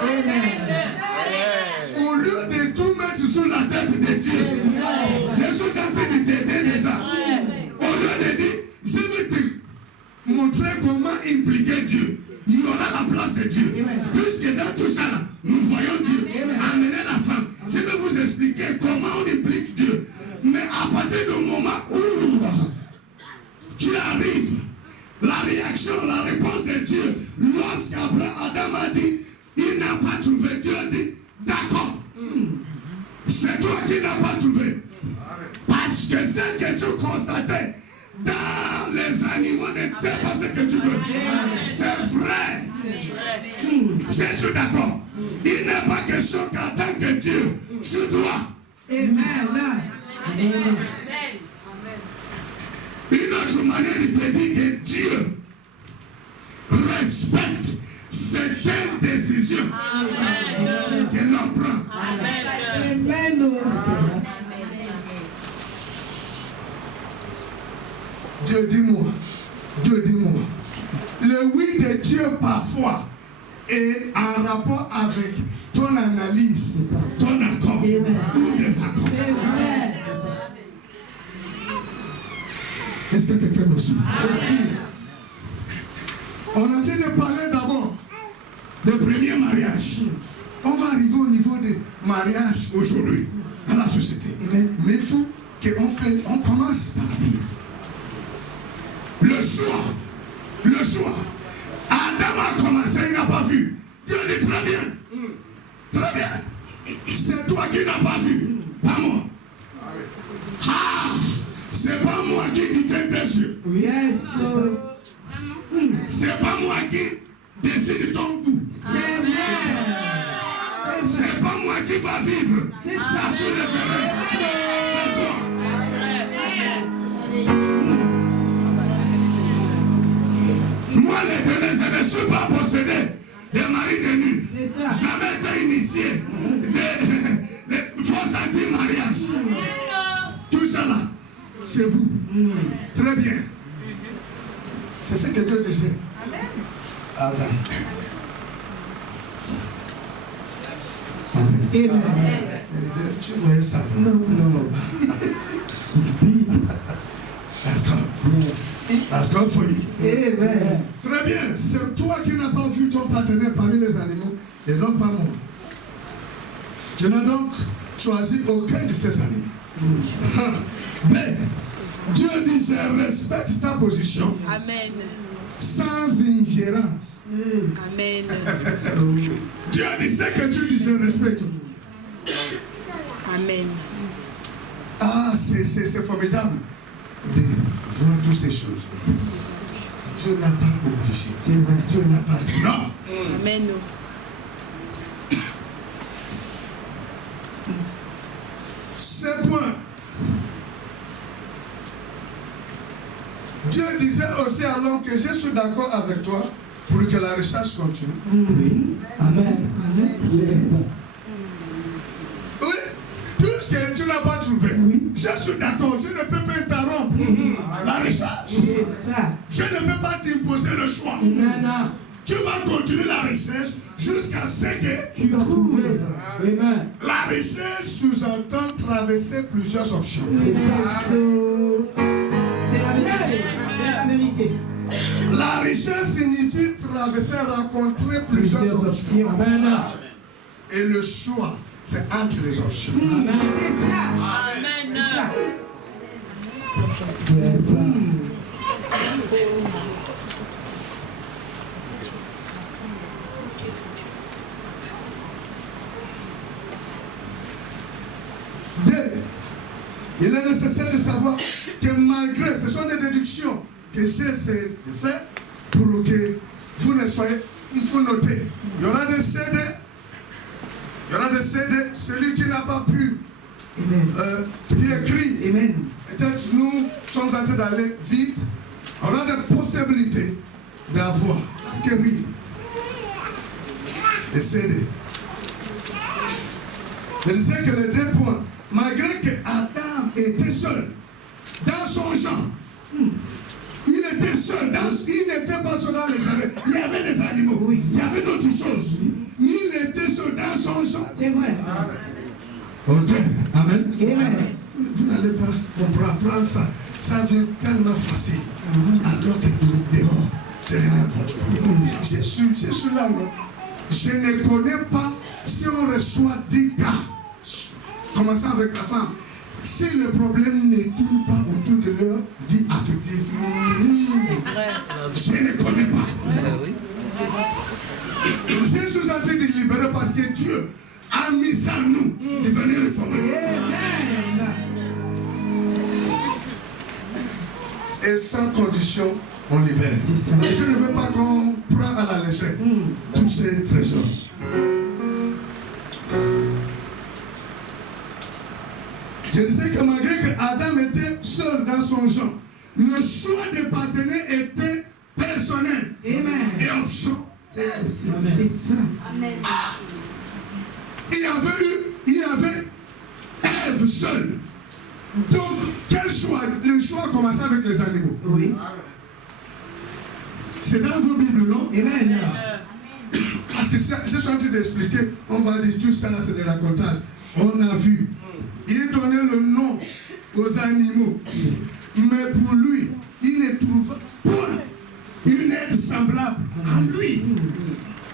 Amen. Au lieu de tout mettre sur la tête de Dieu, je suis en train de t'aider déjà. Au lieu de dire, je vais te montrer comment impliquer Dieu. Il y aura la place de Dieu. Puisque dans tout ça, nous voyons Dieu. Amener la femme. Je vais vous expliquer comment on implique Dieu. Mais à partir du moment où tu arrives, la réaction, la réponse de Dieu, lorsqu'Adam a dit, il n'a pas trouvé, Dieu dit, d'accord, c'est toi qui n'as pas trouvé. Parce que ce que tu constatais dans les animaux n'était pas ce que tu veux. C'est vrai. Je suis d'accord. Il n'est pas question qu'en tant que Dieu, tu dois. Amen. Une autre manière de te dire que Dieu respecte certaines décisions que l'on prend. Amen. Dieu dis-moi, Dieu dis-moi, le oui de Dieu parfois est en rapport avec ton analyse, ton accord ou désaccord. C'est vrai. Est-ce que quelqu'un me suit? Je suis. On est en train de parler d'abord du premier mariage. On va arriver au niveau des mariages aujourd'hui dans la société. Mais il faut qu'on commence par la Bible. Le choix. Adam a commencé, il n'a pas vu. Dieu dit très bien. Très bien. C'est toi qui n'as pas vu, pas moi. Ah, c'est pas moi qui t'éteins tes yeux. Yes. C'est pas moi qui décide ton goût. C'est vrai. C'est pas moi qui va vivre ça sur le terrain. C'est toi. Moi, l'Éternel, je ne suis pas possédé des maris de nuit. Jamais été initié de force anti-mariage. Tout ça là, c'est vous. Très bien. C'est ce que Dieu disait. Amen. Amen. Tu voyais ça? Non. That's God. That's God for you. Amen. Très bien. C'est toi qui n'as pas vu ton partenaire parmi les animaux et non pas moi. Je n'ai donc choisi aucun de ces animaux. Mais Dieu dit, je respecte ta position. Amen. Sans ingérence. Amen. Dieu dit ce que tu dis, je respecte. Amen. Ah, c'est formidable de voir toutes ces choses. Dieu n'a pas obligé. Dieu n'a pas dit non. Amen. Ce point. Dieu disait aussi à l'homme que je suis d'accord avec toi pour que la recherche continue. Amen. Oui, puisque tu n'as pas trouvé, je suis d'accord, je ne peux pas interrompre la recherche. C'est ça. Je ne peux pas t'imposer le choix. Tu vas continuer la recherche jusqu'à ce que Tu vas trouver. Amen. la recherche sous-entend traverser plusieurs options. C'est la vérité. C'est la vérité. La recherche signifie traverser, rencontrer plusieurs options. Amen. Et le choix, c'est entre les options. C'est ça. Amen. C'est ça. Yes. Deux, il y Il est nécessaire de savoir que malgré, ce sont des déductions que j'essaie de faire pour que vous ne soyez, il faut noter. Il y aura des CD, celui qui n'a pas pu, qui écrit. Peut-être nous sommes en train d'aller vite. On a des possibilités d'avoir, d'acquérir des CD. Mais je sais que les deux points, malgré que Adam était seul dans son genre, il était seul, il n'était pas seul dans les animaux. Il y avait les animaux, il y avait d'autres choses. Mais il était seul dans son genre. C'est vrai. Ok, Amen. Amen. Vous n'allez pas comprendre. Prends ça. Ça vient tellement facile. Alors que dehors, c'est n'importe quoi. C'est celui-là, non? Je ne connais pas si on reçoit 10 cas, commençant avec la femme. Si le problème ne tourne pas autour de leur vie affective, je ne connais pas. Je suis en train de libérer parce que Dieu a mis ça à nous de venir réformer. Et sans condition, on libère. Et je ne veux pas qu'on prenne à la légère tous ces trésors. Je disais que malgré que Adam était seul dans son genre, le choix des partenaires était personnel. Amen. Et option. C'est ça. Amen. Il y avait Ève seule. Donc, quel choix? Le choix a commencé avec les animaux. Oui. C'est dans vos Bibles, non? Amen. Parce que je suis en train d'expliquer, on va dire tout ça, là, c'est des racontages. On a vu. Il donnait le nom aux animaux. Mais pour lui, il ne trouva point une aide semblable à lui.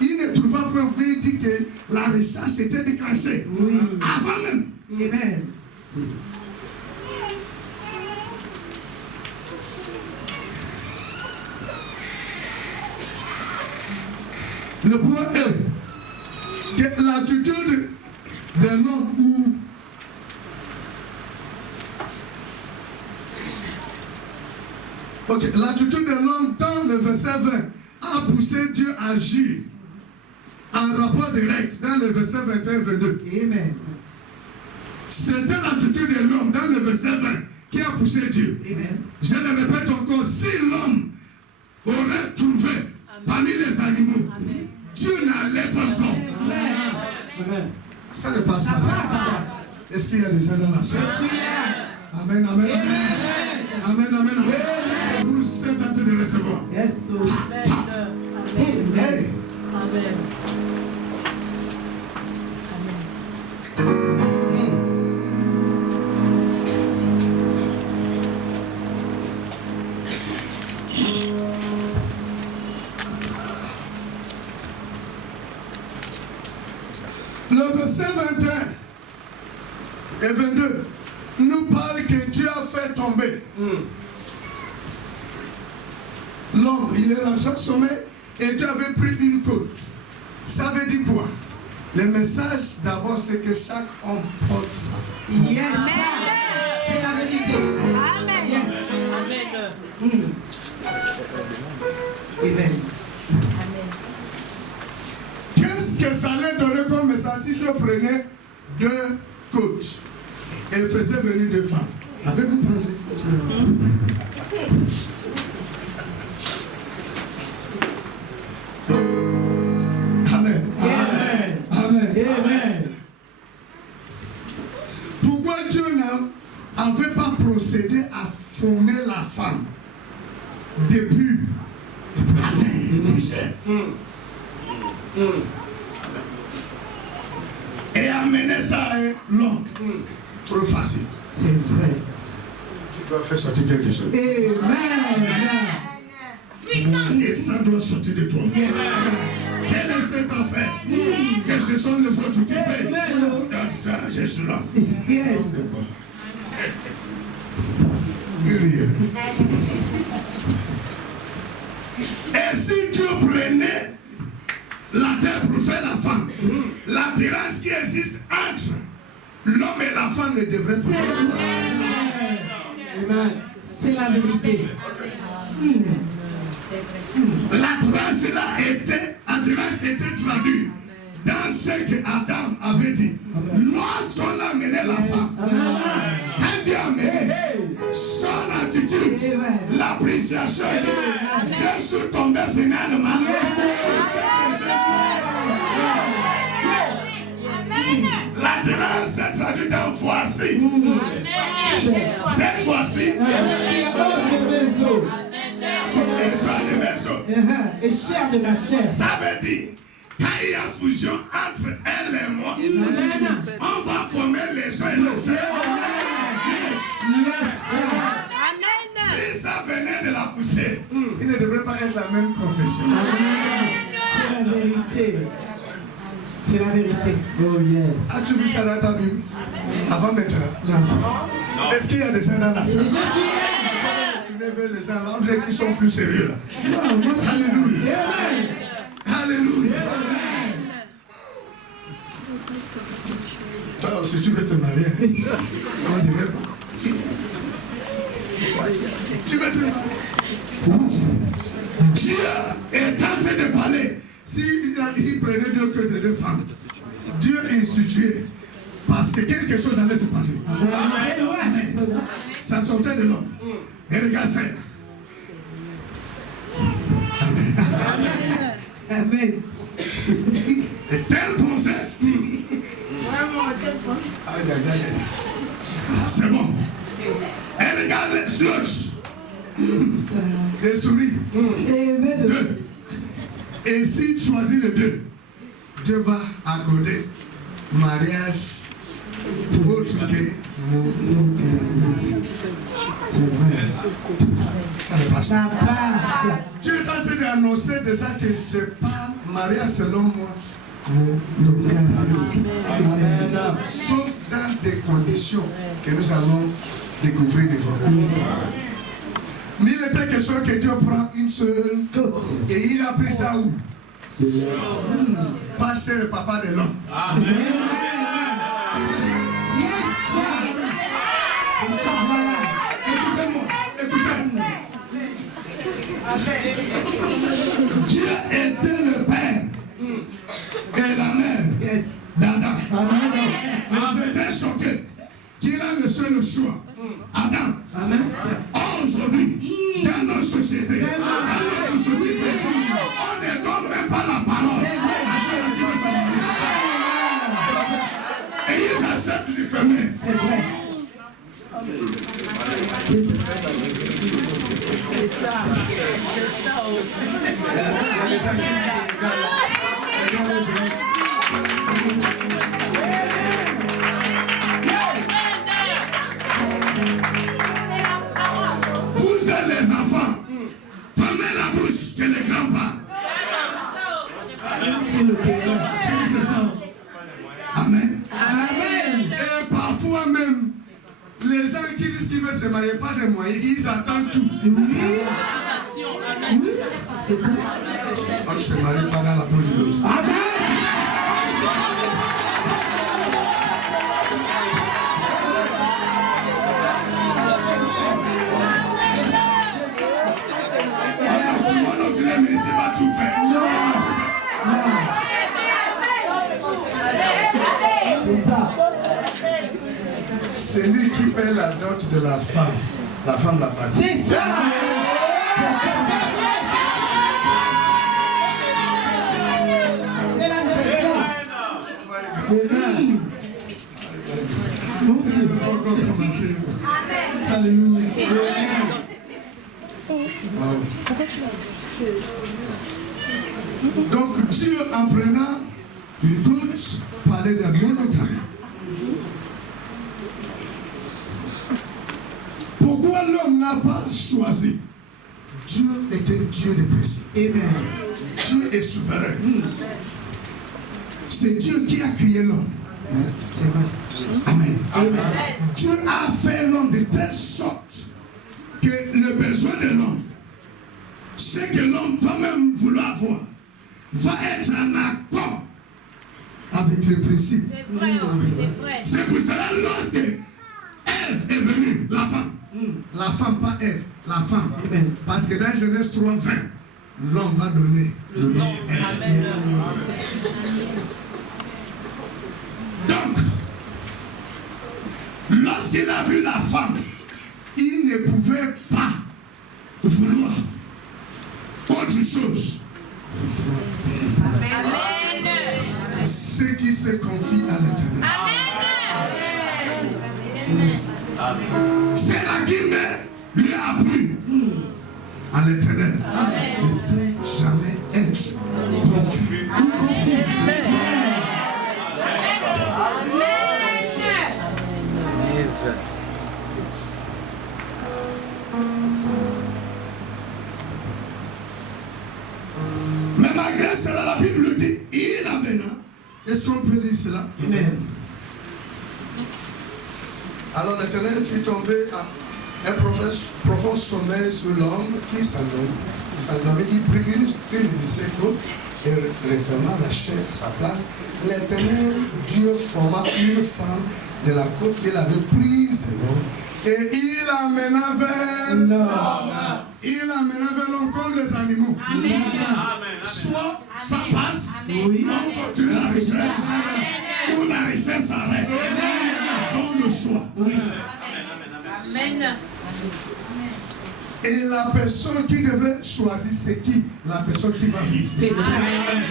Il ne trouva point, vous dire que la recherche était déclenchée. Oui. Avant même. Amen. Le point est que l'attitude d'un homme où l'attitude de l'homme dans le verset 20 a poussé Dieu à agir en rapport direct dans le verset 21 et 22. Amen. C'était l'attitude de l'homme dans le verset 20 qui a poussé Dieu. Amen. Je le répète encore, si l'homme aurait trouvé parmi les animaux, Dieu n'allait pas encore. Amen. Ça ne passe pas. Est-ce qu'il y a des gens dans la salle? Je suis là. Amen, amen, amen. Amen, amen, amen. Vous êtes en train de recevoir. Yes. Hey. Amen. Le verset 21 et 22 nous parle que Dieu a fait tomber l'homme. Il est dans chaque sommet et Dieu avait pris une côte. Ça veut dire quoi? Le message d'abord, c'est que chaque homme porte sa femme. Yes. C'est la vérité. Amen. Yes. Amen. Amen. Qu'est-ce que ça allait donner comme message si Dieu prenait 2 côtes et faisait venir 2 femmes? Avez-vous pensé? Amen. Amen. Amen. Amen. Pourquoi Dieu n'avait pas procédé à former la femme depuis Adam et Moïse et amener ça à l'homme? Trop facile. C'est vrai. Tu dois faire sortir quelque chose. Amen. Et ça doit sortir de toi. Quelle est cette affaire? Que ce sont les autres qui payent. Amen. Je suis là. Yes. Et si Dieu prenait la terre pour faire la femme, l'attirance qui existe entre l'homme et la femme ne devraient pas. C'est la vérité. La transe là était traduite dans ce que Adam avait dit. Lorsqu'on a mené la femme, quand Dieu a mené son attitude, l'appréciation de Jésus tombait finalement sur ce que Jésus a fait. La transe est traduite dans voici. Cette fois-ci, les soins de maison. Et chair de la chair. Ça veut dire, quand il y a fusion entre elle et moi, on va former les soins et les chair. Si ça venait de la poussière, il ne devrait pas être la même confession. C'est la vérité. C'est la vérité. Oh yes. As-tu vu ça dans ta Bible? Avant maintenant. Non. Est-ce qu'il y a des gens dans la salle? Je suis là. Tu ne veux les gens là, on dirait qu'ils sont plus sérieux là. Alléluia. Alléluia. Alors, si tu veux te marier, on dirait pas. Tu veux te marier? Dieu est en train de parler. S'il prenait deux femmes, Dieu instituait. Parce que quelque chose allait se passer. Amen. Ça sortait de l'homme. Et regarde ça. Amen. Amen. Et tel pensée. Aïe, aïe, aïe. C'est bon. Et regarde les slush. Des souris. Deux. Et si tu choisis les deux, Dieu va accorder mariage autre que mon. Ça ne passe pas. Ça passe. Dieu est en train d'annoncer déjà que c'est pas mariage selon moi. Sauf dans des conditions que nous allons découvrir devant. Mais il était question que Dieu prend une seule côte. Et il a pris ça où? Pas chez le papa de l'homme. Voilà. Écoutez-moi, écoutez-moi. Dieu était le père et la mère d'Adam. Mais j'étais choqué qu'il a laissé le choix. Adam. Aujourd'hui, dans notre société, on ne donne même pas la parole à ceux qui veulent se marier. Et ils acceptent du fermer. C'est vrai. C'est ça. Il y a des gens qui disent les gars là, vous êtes les enfants. Fermez la bouche que les grands parlent. Sur le terrain. Tu dis c'est ça? Amen. Amen. Et parfois même, les gens qui disent qu'ils veulent se marier pas de moyens, ils attendent tout. On ne se marie pas dans la poche de l'autre. Le ministère va tout faire. C'est lui qui paie la dot de la femme. La femme l'a pas dit. C'est ça. C'est la vérité. Mon Dieu, on va encore commencer. Alléluia. Wow. Donc Dieu, en prenant une doute, parlait de la monogamie. Pourquoi l'homme n'a pas choisi? Dieu était Dieu de précis. Amen. Dieu est souverain. C'est Dieu qui a créé l'homme. C'est vrai. Amen. Amen. Dieu a fait l'homme de telle sorte que le besoin de l'homme, ce que l'homme va même vouloir avoir, va être en accord avec avec le principe. C'est vrai, c'est vrai. C'est pour cela, lorsque Ève est venue, la femme, pas Ève, la femme. Amen. Parce que dans Genèse 3, 20, l'homme va donner le nom Ève. Amen. Donc, lorsqu'il a vu la femme, il ne pouvait pas vouloir autre chose. Amen. Ce qui se confie à l'Éternel. Amen. C'est là qu'il lui a appris à l'Éternel ne peut jamais être confus. Mais malgré cela, la Bible dit, il amena. Est-ce qu'on peut dire cela? Amen. Alors l'Éternel fit tomber un profond sommeil sur l'homme qui s'endormit. Il prit une de ses côtes et referma la chair à sa place. L'Éternel Dieu forma une femme de la côte qu'il avait prise de l'homme. Et il amena vers l'homme. Il amena vers l'homme comme les animaux. Amen. Soit ça passe, Oui. on continue la richesse, ou la richesse s'arrête. Dans le choix. Amen. Et la personne qui devrait choisir, c'est qui? La personne qui va vivre. C'est ça.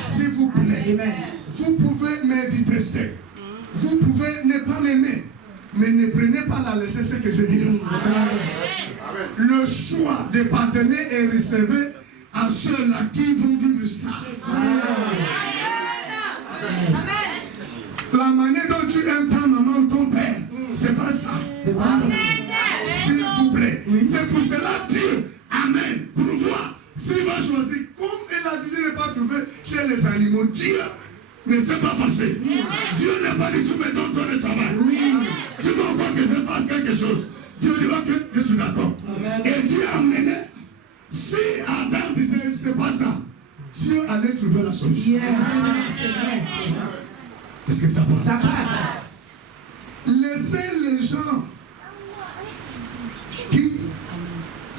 S'il vous plaît, Amen. vous pouvez me détester. Vous pouvez ne pas m'aimer. Mais ne prenez pas la légère ce que je dis là. Le choix de partenaire est réservé à ceux-là qui vont vivre ça. La manière dont tu aimes ta maman ou ton père, c'est pas ça. S'il vous plaît. C'est pour cela Dieu, Amen, pour voir s'il va choisir. Comme il a dit, je n'ai pas trouvé chez les animaux. Dieu ne s'est pas fâché. Dieu n'a pas dit, tu me donnes ton travail. Tu veux encore que je fasse quelque chose. Dieu dit, ok, je suis d'accord. Et Dieu a amené. Si Adam disait, c'est pas ça, Dieu allait trouver la solution. Yes. C'est vrai. Est-ce que ça passe? Ça passe. Laissez les gens qui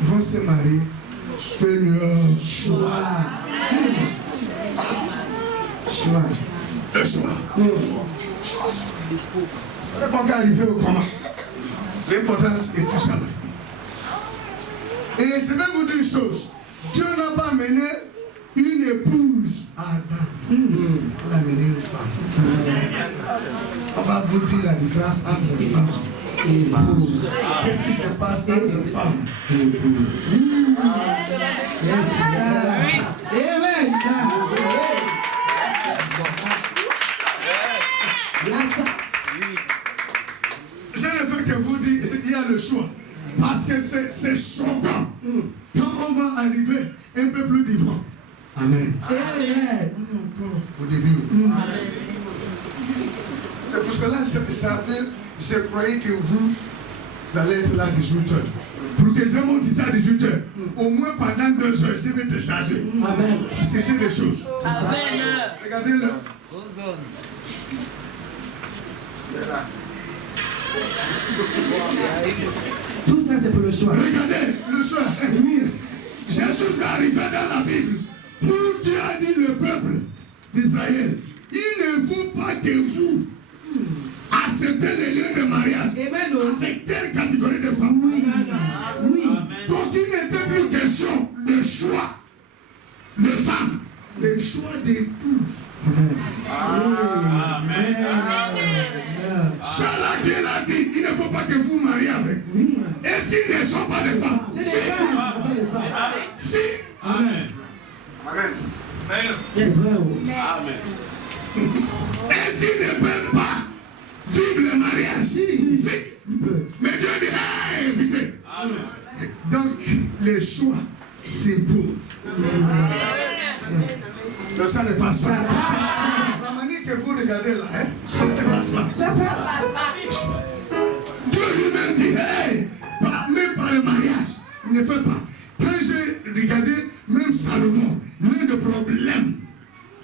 vont se marier faire leur choix. Choix. Le choix. On n'est pas encore arrivé au comment. L'importance est tout ça là. Et je vais vous dire une chose. Dieu n'a pas amené une épouse à Adam. On a amené une femme. On va vous dire la différence entre une femme et une épouse. Qu'est-ce qui se passe entre une femme et une épouse? Amen. Je ne veux que vous dire, il y a le choix. Parce que c'est choquant. Quand on va arriver un peu plus devant. Amen. Amen. On est encore au début. C'est pour cela que je croyais que vous allez être là 18h. Pour que je monte ici à 18h, au moins pendant 2 heures, je vais te charger. Amen. Parce que j'ai des choses. Amen. Regardez-le. Tout ça, c'est pour le choix. Regardez le choix. Jésus est arrivé dans la Bible où Dieu a dit le peuple d'Israël, il ne faut pas que vous acceptez les liens de mariage Amen. avec telle catégorie de femmes. Oui. Oui. Donc il n'était plus question de choix de femmes, de choix d'époux. Cela qu'il a dit, il ne faut pas que vous mariez avec. Est-ce qu'ils ne sont pas des femmes? C'est des femmes. Si. Amen. Yes. Amen. Est-ce qu'ils ne peuvent pas vivre le mariage? Si. Mais Dieu dit, hey, évitez. Donc, les choix s'imposent. Mais ça ne passe pas. La manière que vous regardez là, ça ne passe pas. Ça passe. Dieu lui-même dit, hey, même par le mariage, il ne fait pas. Quand j'ai regardé, même Salomon, l'un des problèmes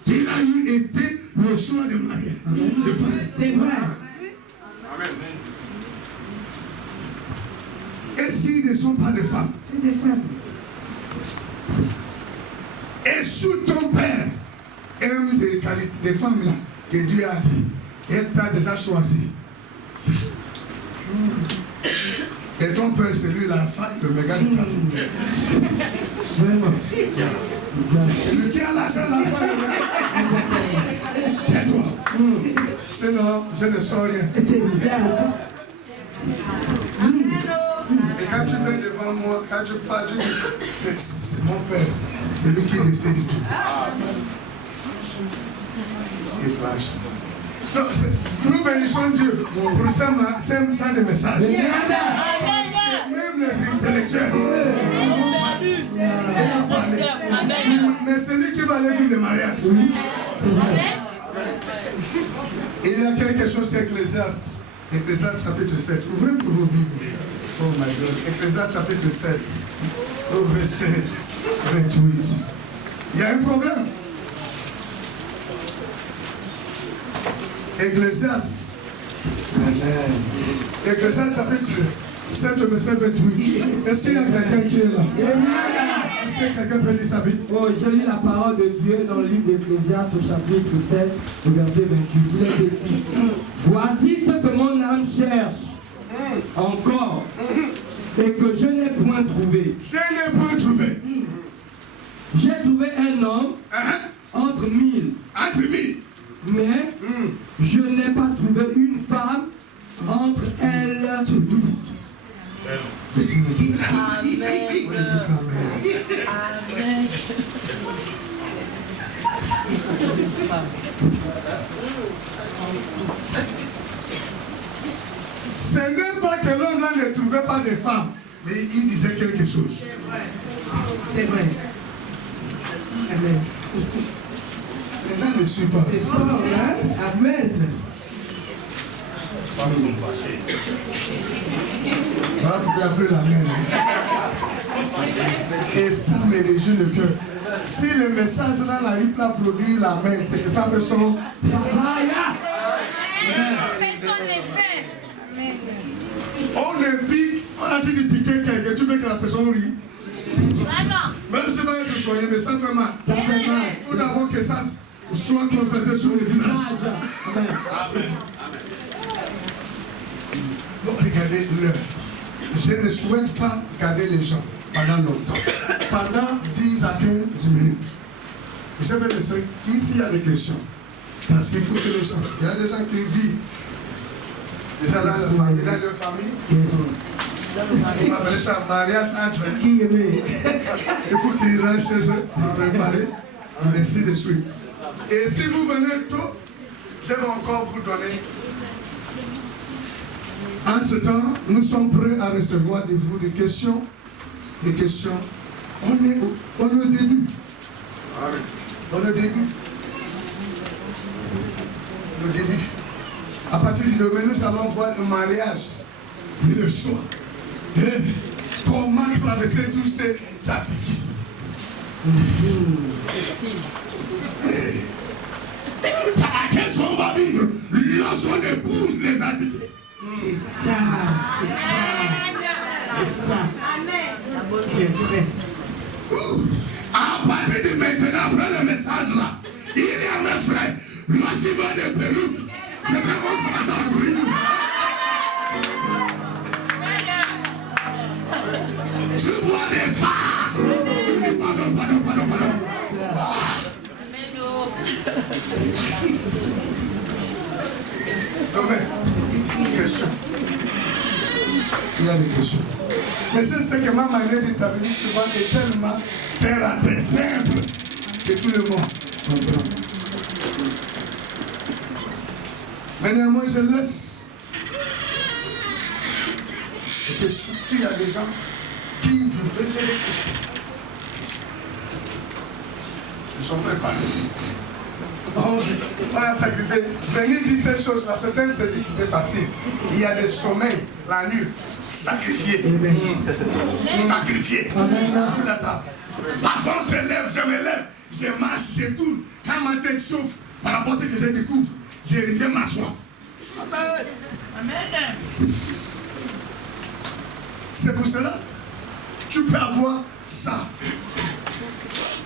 qu'il a eu était le choix de mariage. De femme. C'est vrai. Et s'ils ne sont pas des femmes, C'est des femmes. et sous ton père aime des qualités, des femmes là, que Dieu a dit, et t'a déjà choisi. Ça. Et ton père, c'est lui la faille, le méga de ta vie. Vraiment. C'est lui qui a l'argent là-bas. Et toi. Sinon, je ne sors rien. C'est ça. Et quand tu viens devant moi, quand je parle, je dis, c'est mon père. C'est lui qui décide de tout. Et franchement. Donc, nous bénissons Dieu pour ça de message. Parce que même les intellectuels, ils vont parler. Mais c'est lui qui va aller vivre le mariage. Il y a quelque chose qu'Ecclésiaste, Ecclésiaste chapitre 7. Ouvrez vos Bibles. Oh my God. Ecclésiaste chapitre 7, au verset 28. Il y a un problème. Ecclésiaste. Ecclésiaste chapitre 7, verset 28. Est-ce qu'il y a quelqu'un qui est là? Est-ce que quelqu'un peut lire ça vite? Oh, je lis la parole de Dieu dans le livre d'Ecclésiaste au chapitre 7, au verset 28. Il est écrit: voici ce que mon âme cherche encore et que je n'ai point trouvé. Je n'ai point trouvé. J'ai trouvé un homme entre mille. Entre mille. Mais je n'ai pas trouvé une femme entre elles. Ce n'est pas que l'homme là ne trouvait pas de femmes, mais il disait quelque chose. C'est vrai. Amen. Les gens ne suivent pas. C'est fort, hein? Amen. Voilà pourquoi il a pris la main. Et ça me réjouit le cœur. Si le message là n'arrive pas à produire la main, c'est que ça fait son. Personne n'est fait. On ne pique, on a dit de piquer quelqu'un, tu veux que la personne rit. Vraiment. Même si ça va être soigné, mais ça fait mal. Ça fait mal. Il faut d'abord que ça soit concentré sur le visage. Donc regardez l'heure. Je ne souhaite pas garder les gens pendant longtemps. Pendant 10 à 15 minutes. Je vais laisser ici il y a des questions. Parce qu'il faut que les gens, il y a des gens qui vivent déjà dans leur famille. On va appeler ça mariage entre qui aimé. Il faut qu'ils rentrent chez eux pour préparer, ainsi de suite. Et si vous venez tôt, je vais encore vous donner. Entre-temps, nous sommes prêts à recevoir de vous des questions. Des questions. On est au début. On est au début. Le début. À partir du demain, nous allons voir le mariage et le choix. Et comment traverser tous ces artifices. Qu'est-ce qu'on va vivre lorsqu'on épouse les artifices? C'est ça. C'est ça. C'est vrai. À partir de maintenant, après le message là, il y a mes frères, lorsqu'ils voient des perruques, c'est vrai qu'on commence à brûler. Tu vois des femmes, tu dis pardon. Question. Il y a des questions. Mais je sais que ma manière d'intervenir souvent est tellement terre à terre, simple, que tout le monde comprend. Mais néanmoins, je laisse. Et que s'il y a des gens qui veulent poser des questions, ils sont préparés. On a sacrifié. Venir dire ces choses-là, certains se disent que c'est facile. Il y a des sommeils la nuit, sacrifiés. Sacrifiés sur la table. Parfois on se lève, je me lève, je marche, je tourne. Quand ma tête chauffe, par rapport à ce que je découvre, je reviens m'asseoir. Amen. C'est pour cela, tu peux avoir ça.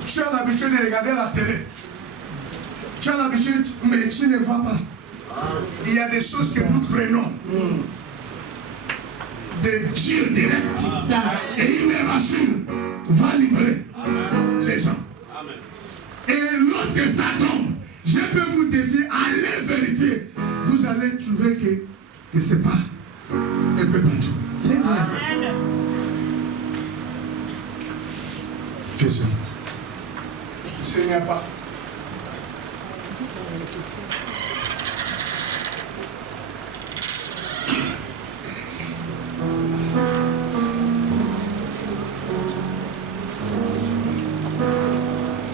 Tu as l'habitude de regarder la télé. Tu as l'habitude, mais tu ne vois pas. Il y a des choses que nous prenons de Dieu direct. Et il me rassure, va libérer les gens. Et lorsque ça tombe, je peux vous défier, allez vérifier. Vous allez trouver que ce n'est pas un peu partout. C'est vrai. Amen. Question. S'il n'y a pas.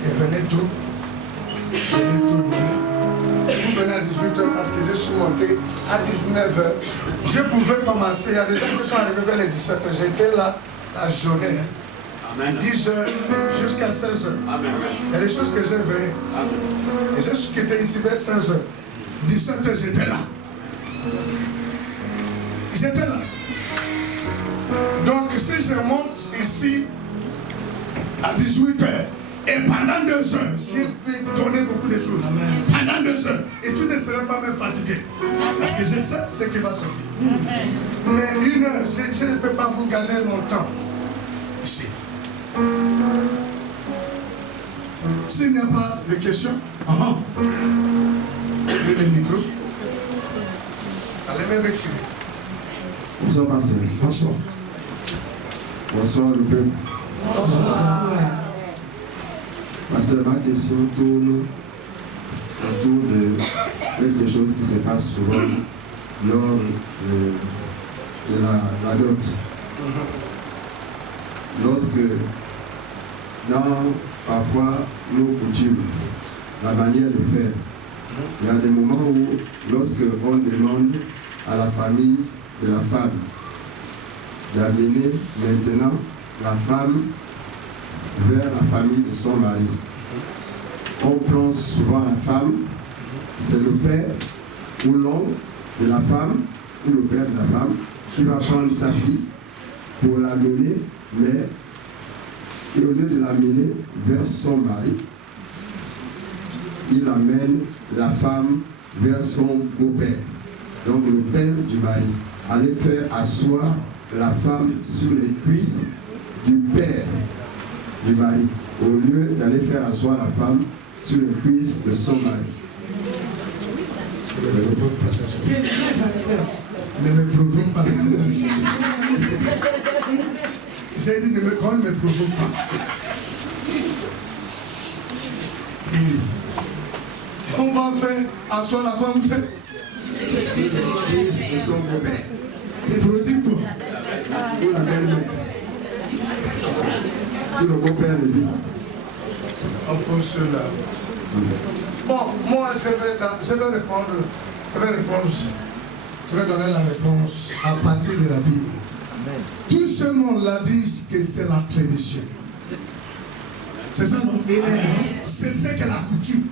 Et venez tout donner. Vous venez à 18h parce que je suis monté à 19h. Je pouvais commencer. Il y a des gens qui sont arrivés vers les 17h. J'étais là la journée. De 10h jusqu'à 16h. Il y a des choses que j'ai vues. Et je suis quitté ici vers 16h. 17h, j'étais là. J'étais là. Donc, si je monte ici à 18h, et pendant 2 heures, j'ai pu donner beaucoup de choses. Pendant 2 heures. Et tu ne seras pas même fatigué. Parce que je sais ce qui va sortir. Mais 1 heure, je ne peux pas vous garder longtemps. Ici. S'il n'y a pas de questions, levez le micro. Allez me retirer. Bonsoir, pasteur. Bonsoir. Bonsoir, le peuple. Pasteur, ma question tourne autour de quelque chose qui se passe souvent lors de la dot. Lorsque, dans parfois nos coutumes, la manière de faire, il y a des moments où, lorsque on demande à la famille de la femme d'amener maintenant la femme vers la famille de son mari, on prend souvent la femme, c'est le père ou l'oncle de la femme ou le père de la femme qui va prendre sa fille pour l'amener, mais et au lieu de l'amener vers son mari, il amène la femme vers son beau-père. Donc le père du mari allait faire asseoir la femme sur les cuisses du père du mari, au lieu d'aller faire asseoir la femme sur les cuisses de son mari. C'est vrai, pasteur. Ne me provoque pas. J'ai dit, qu'on ne me provoque pas. On va faire asseoir la femme, fait. De son beau-père. C'est produit quoi? Ou la belle-mère. Si le beau-père le dit. On pose cela. Bon, moi, je vais répondre. Je vais donner la réponse à partir de la Bible. Tout ce monde-là dit que c'est la tradition. C'est ça, non? C'est ce que la coutume.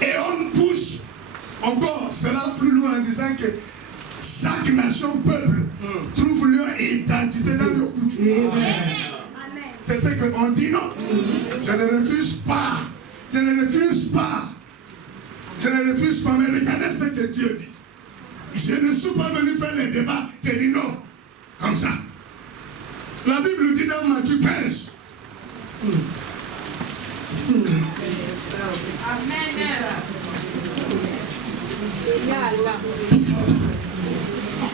Et on pousse encore cela plus loin en disant que chaque nation, peuple, trouve leur identité dans leur coutume. C'est ce qu'on dit, non? Je ne refuse pas. Je ne refuse pas. Je ne refuse pas. Mais regardez ce que Dieu dit. Je ne suis pas venu faire les débats. Je dis non. Comme ça. La Bible dit dans Matthieu 15.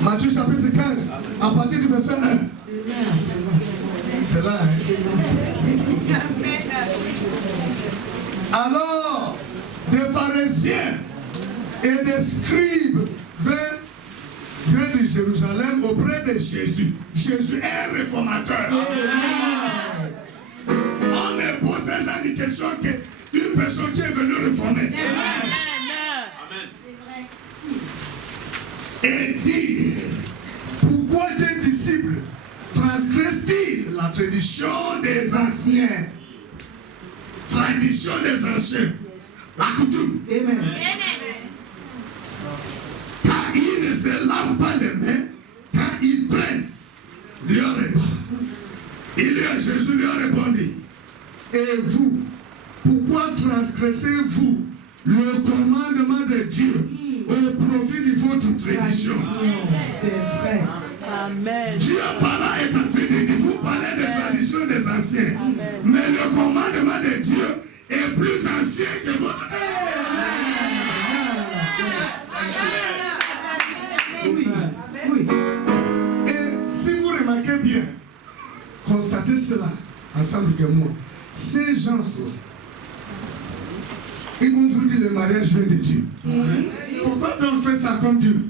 Matthieu chapitre 15, à partir du verset 1. C'est là, hein? Alors, des pharisiens et des scribes vinrent de Jérusalem auprès de Jésus. Jésus est un réformateur. On ne pose jamais la question qu'une personne qui est venue réformer. Et dit, pourquoi tes disciples transgressent-ils la tradition des anciens? Tradition des anciens. la coutume. Amen. Car ils ne se lavent pas les mains quand ils prennent leur repas. Jésus leur répondit, et vous, pourquoi transgressez-vous le commandement de Dieu au profit de votre tradition? C'est vrai. Amen. Dieu par là est en train de dire, vous parlez de tradition des anciens, mais le commandement de Dieu est plus ancien que votre... Oui. Oui. Et si vous remarquez bien, constatez cela ensemble que moi, ces gens-là, ils vont vous dire le mariage vient de Dieu. Pourquoi donc faire ça comme Dieu?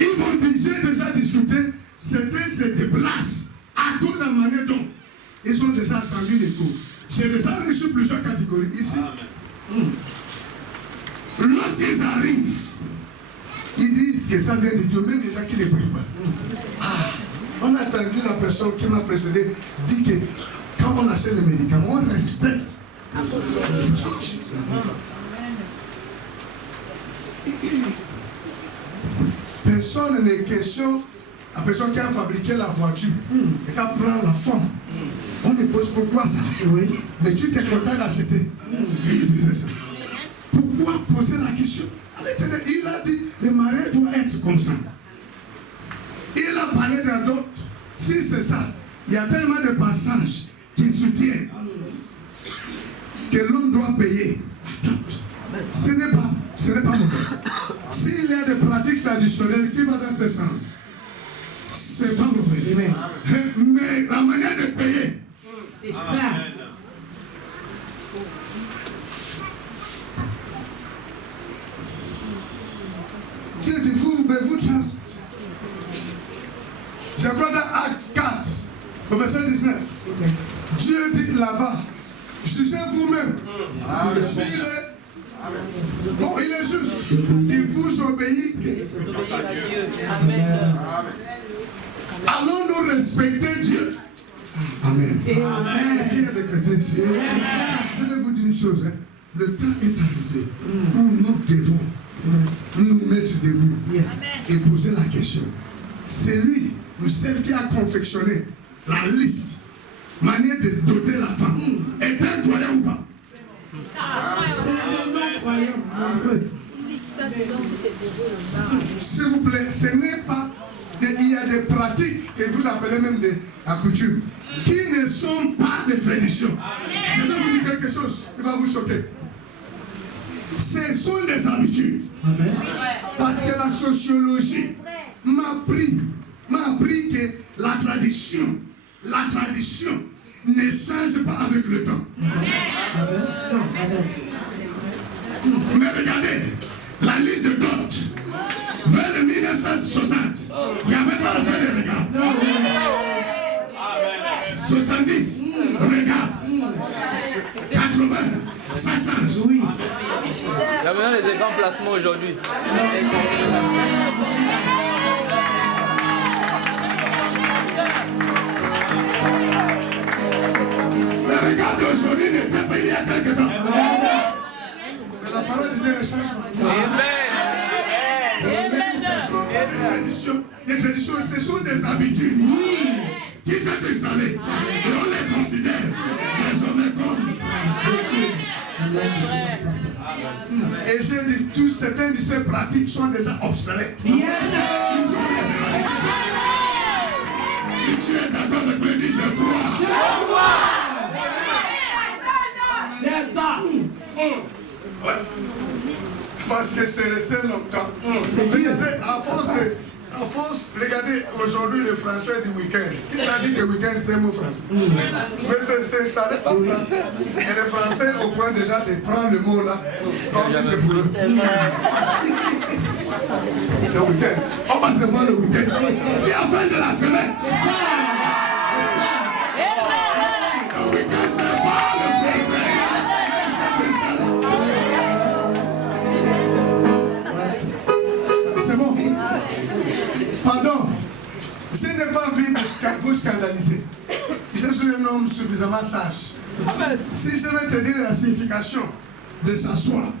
Ils vont dire, j'ai déjà discuté, certains se déplacent à cause de la manière dont ils ont déjà entendu les cours. J'ai déjà reçu plusieurs catégories ici. Lorsqu'ils arrivent, ils disent que ça vient de Dieu, même les gens qui ne prient pas. On a entendu la personne qui m'a précédé dire que quand on achète les médicaments, on respecte. Personne n'est question à la personne qui a fabriqué la voiture. Et ça prend la forme. On ne pose pourquoi ça. Oui. Mais tu t'es content d'acheter. Il disait ça. Pourquoi poser la question? Il a dit, le mariage doit être comme ça. Il a parlé d'un autre. Si c'est ça, il y a tellement de passages qui soutiennent que l'homme doit payer. Ce n'est pas mauvais. S'il y a des pratiques traditionnelles qui vont dans ce sens, c'est pas mauvais. Mais la manière de payer, c'est ça. Dieu dit, vous transmettez. Je crois dans Acte 4, au verset 19. Dieu dit là-bas, jugez vous-même. S'il est bon, il est juste. Il vous obéit. Amen. Allons-nous respecter Dieu? Amen. Est-ce qu'il y a des chrétiens ici? Je vais vous dire une chose. Le temps est arrivé où nous devons nous mettre debout et poser la question. C'est lui ou celle qui a confectionné la liste, manière de doter la femme, est un croyant ou pas? C'est un non-croyant. S'il vous plaît, ce n'est pas... Il y a des pratiques que vous appelez même des coutumes qui ne sont pas des traditions. Je vais vous dire quelque chose qui va vous choquer. Ce sont des habitudes. Parce que la sociologie m'a appris que la tradition ne change pas avec le temps. Mais regardez, la liste de dot, vers le 1960, il n'y avait pas de fait de regard. 70, regarde. 80, ça change. Oui. Il y a maintenant les grands placements aujourd'hui. Le regard d'aujourd'hui n'était pas il y a quelque temps. Mais la parole de Dieu ne change pas. Les traditions, ce sont des habitudes qui sont installées. Et on les considère désormais comme. Et j'ai dit, certaines de ces pratiques sont déjà obsolètes. Si tu es d'accord avec moi, dis je crois. Ouais. Parce que c'est resté longtemps. Regardez, à force, regardez aujourd'hui le français du week-end. Qui t'a dit que week-end c'est un mot français? Mais c'est installé par français. Et les Français au point déjà de prendre le mot là, comme si c'est pour eux. Le week-end. On va se voir le week-end. Et à la fin de la semaine. Le week-end c'est pas le français. Mais c'est installé. C'est bon. Pardon. Je n'ai pas envie de vous scandaliser. Je suis un homme suffisamment sage. Si je vais te dire la signification de s'asseoir,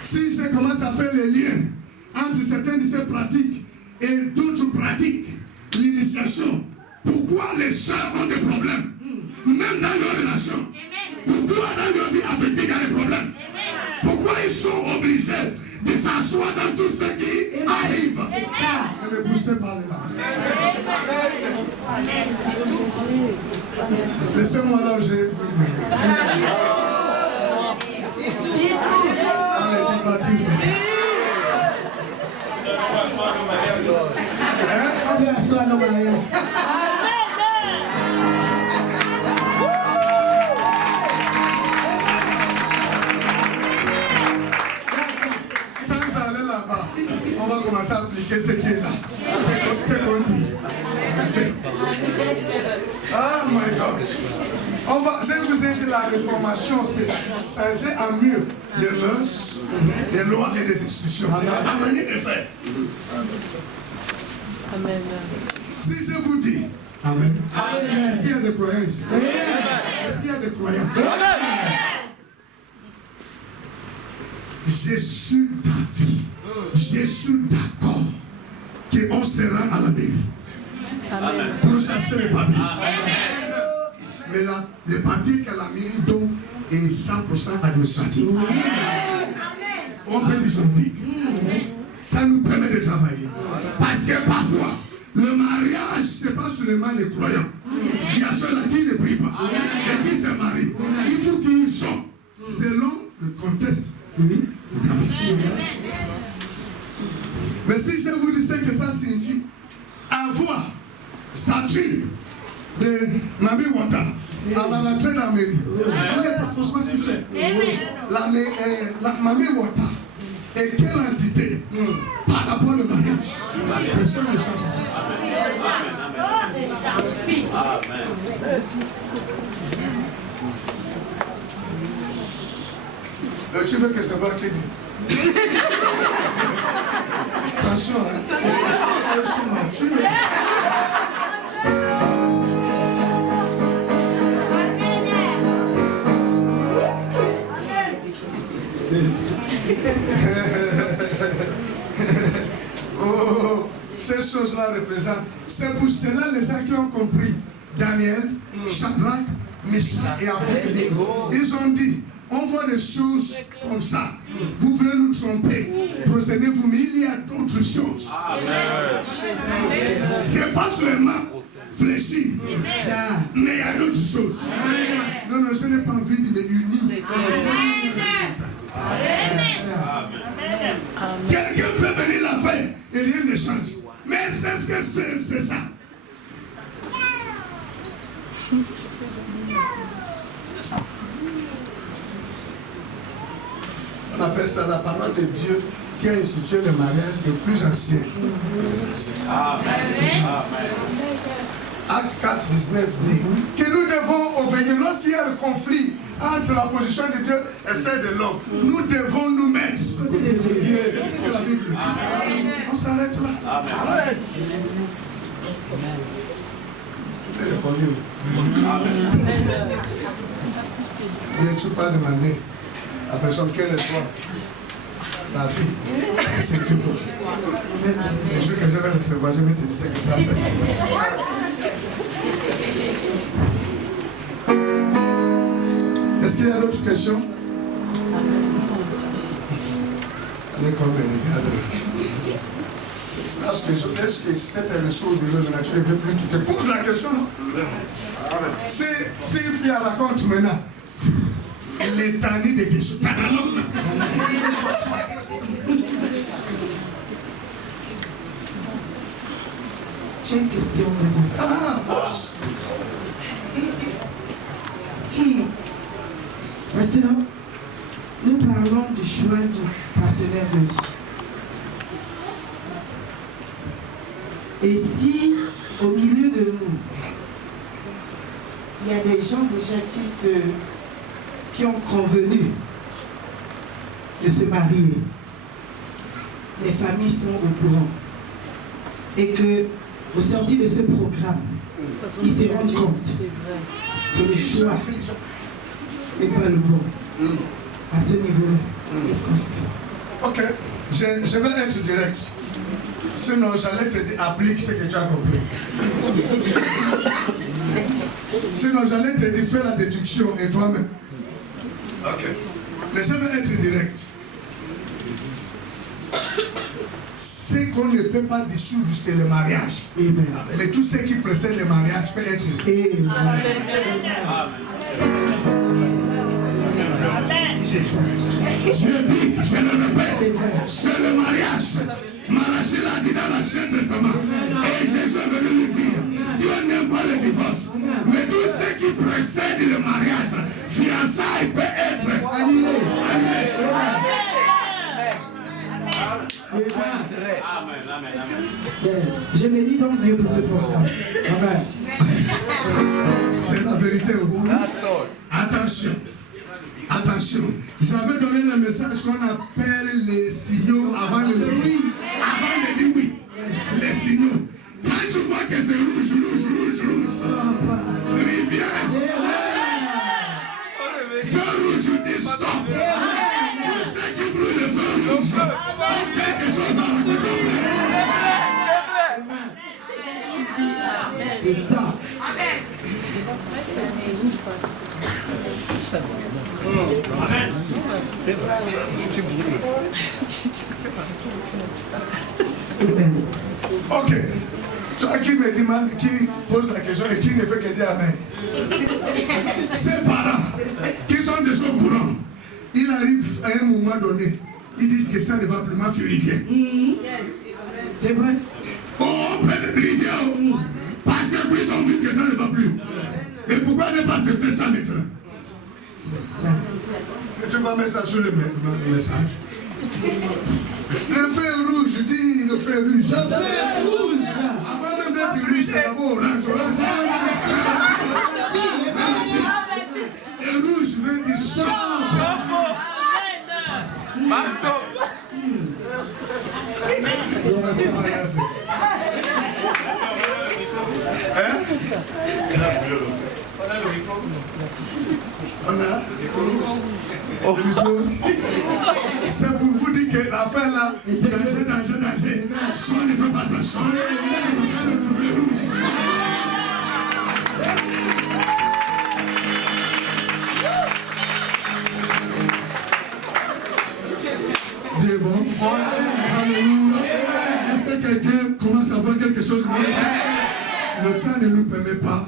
si je commence à faire les liens entre certaines de ces pratiques et d'autres pratiques, l'initiation, pourquoi les sœurs ont des problèmes, même dans leurs relations, pourquoi dans leur vie affective il y a des problèmes, pourquoi ils sont obligés de s'asseoir dans tout ce qui arrive. Ne me poussez pas là. Laissez-moi là où j'ai On peut asseoir nos mariages. Sans aller là-bas, on va commencer à appliquer ce qui est là. C'est qu'on dit. Oh my God. Je vous ai dit, la réformation, c'est changer à mieux des mœurs, des lois et des institutions. À manière de faire. Amen. Si je vous dis, Amen. Est-ce qu'il y a des croyants ici? Est-ce qu'il y a des croyants? Je suis d'avis, je suis d'accord qu'on se rend à la mairie pour chercher les papiers. Mais là, le papier que la mairie donne est 100% administratif. On peut dire juridique. Ça nous permet de travailler. Parce que parfois, le mariage, ce n'est pas seulement les croyants. Il y a ceux-là qui ne prient pas et qui se marient. Il faut qu'ils sont selon le contexte. Mais si je vous disais que ça signifie avoir statut de Mami Wata à la rentrée de la mairie, il n'est pas forcément spirituel. La Mami Wata est quelle entité par rapport au mariage? Personne ne change ça. Tu veux que c'est moi qui dit? Attention, hein? Elles sont matures. Oh, ces choses-là représentent. C'est pour cela les gens qui ont compris Daniel, Shadrach, Meshach et Abednego, ils ont dit, on voit des choses comme ça. Vous voulez nous tromper. Procédez-vous, mais il y a d'autres choses. C'est pas seulement fléchir, mais il y a d'autres choses. Non, je n'ai pas envie de les unir. Quelqu'un peut venir la faire et rien ne change. Mais c'est ce que c'est ça. On appelle ça la parole de Dieu qui a institué le mariage des plus anciens. Acte 4, 19 dit que nous devons obéir. Lorsqu'il y a un conflit entre la position de Dieu et celle de l'homme, nous devons nous mettre. C'est ce que la Bible dit. On s'arrête là. C'est répondu. Viens-tu pas demander à la personne quelle soit la vie? C'est que bon. Les jours que je vais recevoir, je vais te dire ce que ça fait. Est-ce qu'il y a d'autres questions? Allez, comme les regarde. Est-ce que c'était le show du bureau, tu ne veux plus qu'il te pose la question? Si il y a la compte maintenant, les tannis de questions, J'ai une question de vous. boss. Pasteur, nous parlons du choix du partenaire de vie. Et si, au milieu de nous, il y a des gens déjà qui ont convenu de se marier, les familles sont au courant, et que, au sortir de ce programme, ils se rendent compte que le choix n'est pas le bon. À ce niveau-là, qu'est-ce qu'on fait? Ok, je vais être direct. Sinon, j'allais te dire, applique ce que tu as compris. Sinon, j'allais te dire, fais la déduction et toi-même. Ok. Mais je vais être direct. Ce qu'on ne peut pas dissoudre, c'est le mariage. Amen. Mais tout ce qui précède le mariage peut être. Je dis, je le répète, c'est le mariage. Malachi l'a dit dans l'Ancien Testament. Et Jésus est venu lui dire, Dieu n'aime pas le divorce. Mais tout ce qui précède le mariage, fiançailles peut être annulé. Je bénis donc Dieu pour ce programme. Amen. C'est la vérité. Attention. Attention. J'avais donné le message qu'on appelle les signaux avant le oui. Avant de dire oui. Les signaux. Quand tu vois que c'est rouge, rivière. Feu rouge, tu dis stop. Tous ceux qui brûlent le feu rouge ont quelque chose à raconter. C'est ça. Ok. Toi qui me demande, qui pose la question et qui ne fait que dire Amen. Ces parents qui sont déjà au courant, il arrive à un moment donné, ils disent que ça ne va plus, ma fille vient. C'est vrai. Oh, on peut le rivière. Parce que ils ont vu que ça ne va plus. Et pourquoi ne pas accepter ça maintenant? C'est ça. Et tu vas mettre ça sur le message. Le feu rouge, dis le feu rouge. Le feu rouge. Avant même d'être rouge, c'est d'abord orange. Et rouge veut dire stop. Pastor. On a le micro. C'est pour vous dire que l'affaire là, danger. Si on ne fait pas attention, c'est pour faire le problème rouge. Dieu est bon. Alléluia. Est-ce que quelqu'un commence à voir quelque chose? Le temps ne nous permet pas.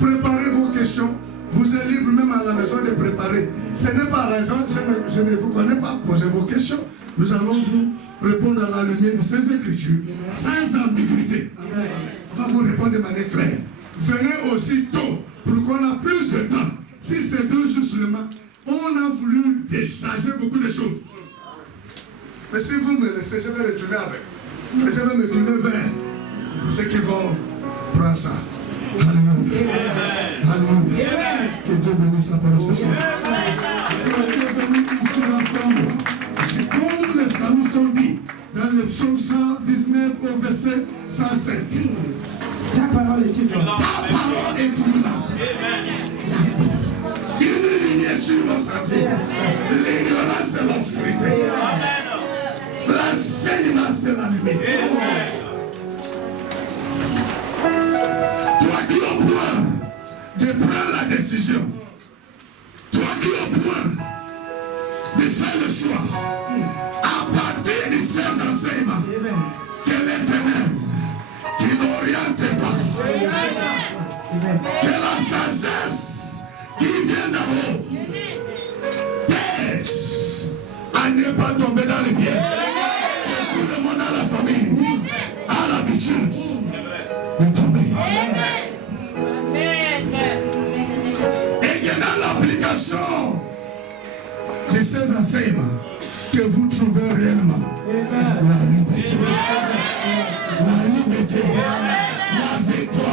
Préparez vos questions. Vous êtes libre même à la maison de préparer. Ce n'est pas raison, je ne vous connais pas. Posez vos questions. Nous allons vous répondre à la lumière de ces Écritures, sans ambiguïté. On va vous répondre de manière claire. Venez aussi tôt pour qu'on ait plus de temps. Si c'est 2 jours seulement, on a voulu décharger beaucoup de choses. Mais si vous me laissez, je vais retourner avec. Et je vais me tourner vers ceux qui vont prendre ça. Alléluia. Alléluia. Que Dieu bénisse sa parole ce soir. Tu es venu ici ensemble. Comme les psalmistes ont dit dans le psaume 119 au verset 105. Ta parole est une lampe. Ta parole est une lampe. Une lumière sur mon sentier. L'ignorance c'est l'obscurité. L'enseignement c'est la lumière. Toi qui es au point de prendre la décision, toi qui es au point de faire le choix, à partir de ces enseignements, que l'Éternel, qui n'oriente pas, que la sagesse qui vient d'en haut, t'aide à ne pas tomber dans les pièges, que tout le monde dans la famille a l'habitude de tomber. Et que dans l'application de ces enseignements, que vous trouvez réellement la liberté, la victoire.